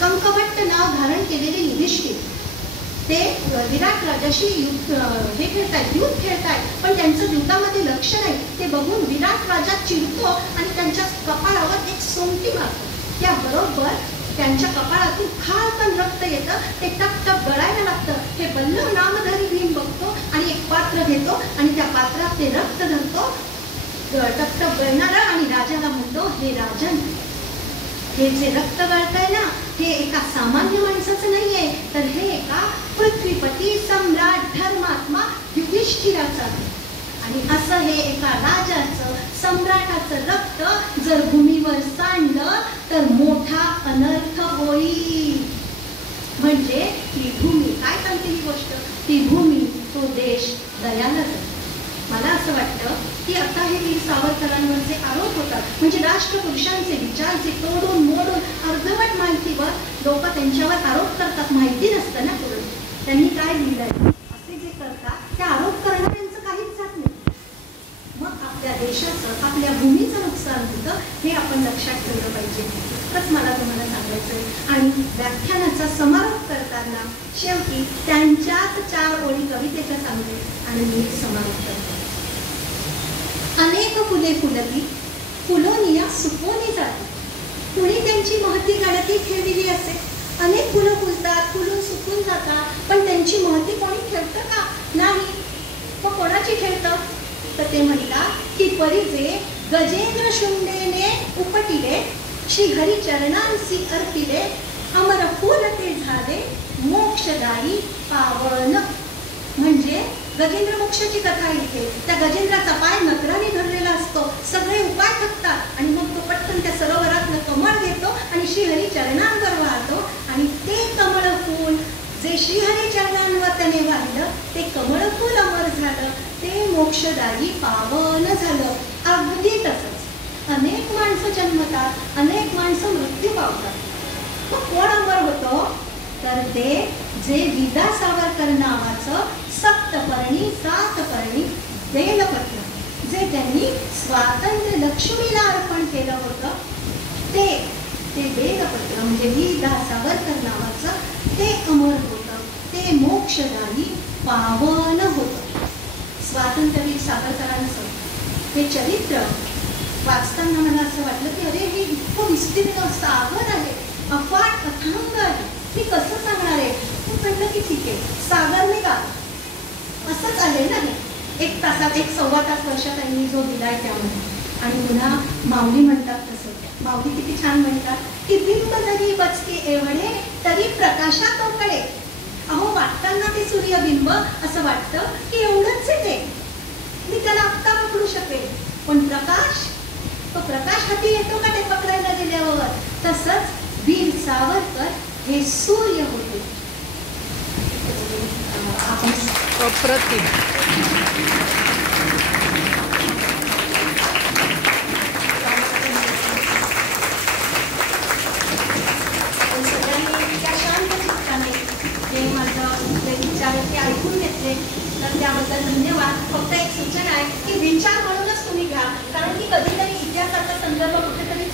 कंकभट्ट नाव धारण केलेले युधिष्ठिर ते विराट राजाशी युद्ध खेळतायत पण त्यांचं युद्धामध्ये लक्ष नाही. ते बघून विराट राजा चिडतो आणि त्यांच्या कपाळावर एक सोंगटी मारतो. त्याबरोबर त्यांच्या कपाळातून खाल पण रक्त येतं, ते टपटप गळायला लागतं. हे बल्लव नामधारी भीम बघतो आणि एक पात्र घेतो आणि त्या पात्रात ते रक्त धरतो, टपटप गळणारा, आणि राजाला म्हणतो, हे राजन, हे जे रक्त गळतंय ना हे एका सामान्य माणसाचं नाहीये, तर हे एका पृथ्वीपती सम्राट धर्मात्मा युधिष्ठिराचं आहे. आणि असं हे एका राजाचं सम्राटाचं रक्त जर भूमीवर सांडलं तर मोठा अनर्थ होईल. म्हणजे ती भूमी, काय सांगते ही गोष्ट, ती भूमी, तो देश दयाळच. मला असं वाटतं की आता हे वीर सावरकरांवरचे आरोप होतात म्हणजे राष्ट्रपुरुषांचे विचार जे तोडून मोडून अर्धवट माहितीवर लोक त्यांच्यावर आरोप करतात. माहिती नसतं ना पूर्ण त्यांनी काय लिहिलंय, असे जे करतात त्या आरोप करणाऱ्यांचं काहीच जात नाही. मग आपल्या देशाचं, आपल्या भूमीचं नुकसान होतं हे आपण लक्षात ठेवलं पाहिजे. इतकंच मला तुम्हाला सांगायचंय. आणि व्याख्यानाचा समारोप करताना शेवटी त्यांच्याच 4 ओळी कवितेच्या सांगते आणि मी समारोप करते. अनेक फुले फुलती, फुलोनिया सुकोनी जाती, कुणी त्यांची महती गणती ठेवलेली असे. अनेक फुलं फुलतात, फुलून सुकून जातात, पण त्यांची महती कोणी ठेवतं का? नाही. मग कोणाची ठेवतं? तर ते म्हणतात की परिजे गजेंद्र शुंडेने उपटिले श्रीहरी चरणांसी अर्पिले अमर फूल ते झाले मोक्षदायी पावन. म्हणजे गजेंद्र मोक्षाची कथा इथे. त्या गजेंद्राचा पाय नकराने धरलेला असतो, सगळे उपाय थकतात आणि मग तो पटकन त्या सरोवरातलं कमळ घेतो आणि श्रीहरी चरणांवर वाहतो आणि ते कमळ फूल जे श्रीहरी चरणांवर त्याने वाहिलं ते कमळ फूल अमर झालं, ते मोक्षदायी पावन झालं. अगदी तसंच अनेक माणसं जन्मतात, अनेक माणसं मृत्यू पावतात. मग कोण अमर होतो? तर ते जे विदा सावरकर नावाचं सप्तपर्णी सातपर्णी बेलपत्र जे त्यांनी स्वातंत्र्य लक्ष्मीला अर्पण केलं होतं, ते बेलपत्र म्हणजे विदा सावरकर नावाचं ते अमर होतं, ते मोक्षदायी पावन होतं. स्वातंत्र्यवीर सावरकरांचं हे चरित्र वाचताना मला असं वाटलं की अरे हे इतकं विस्तीर्ण सागर आहे, अफाट अथांग आहे, मी कसं सांगणार आहे. मी म्हटलं की ठीक आहे, सागरने का असंच आहे ना, एक तासात 1-1.25 तास वर्षाताईंनी जो दिलाय त्यामध्ये. आणि पुन्हा माऊली म्हणतात तसं, माऊली किती छान म्हणतात की बिंब जरी बचके एवढे तरी प्रकाशात ओकळे. अहो वाटताना ते सूर्यबिंब असं वाटतं की एवढंच आहे ते, मी त्याला आत्ता पकडू शकेल, पण प्रकाश, तो प्रकाश हाती येतो का ते पकडायला गेल्यावर. तसंच वीर सावरकर हे सूर्य होते. आपण अप्रतिम. सगळ्यांनी त्या शांत चित्ताने हे माझं जे विचार ते ऐकून घेतले तर त्याबद्दल धन्यवाद. फक्त एक सूचना आहे की विचार म्हणूनच तुम्ही घ्या, कारण की कधीतरी इतिहासाचा संदर्भ कुठेतरी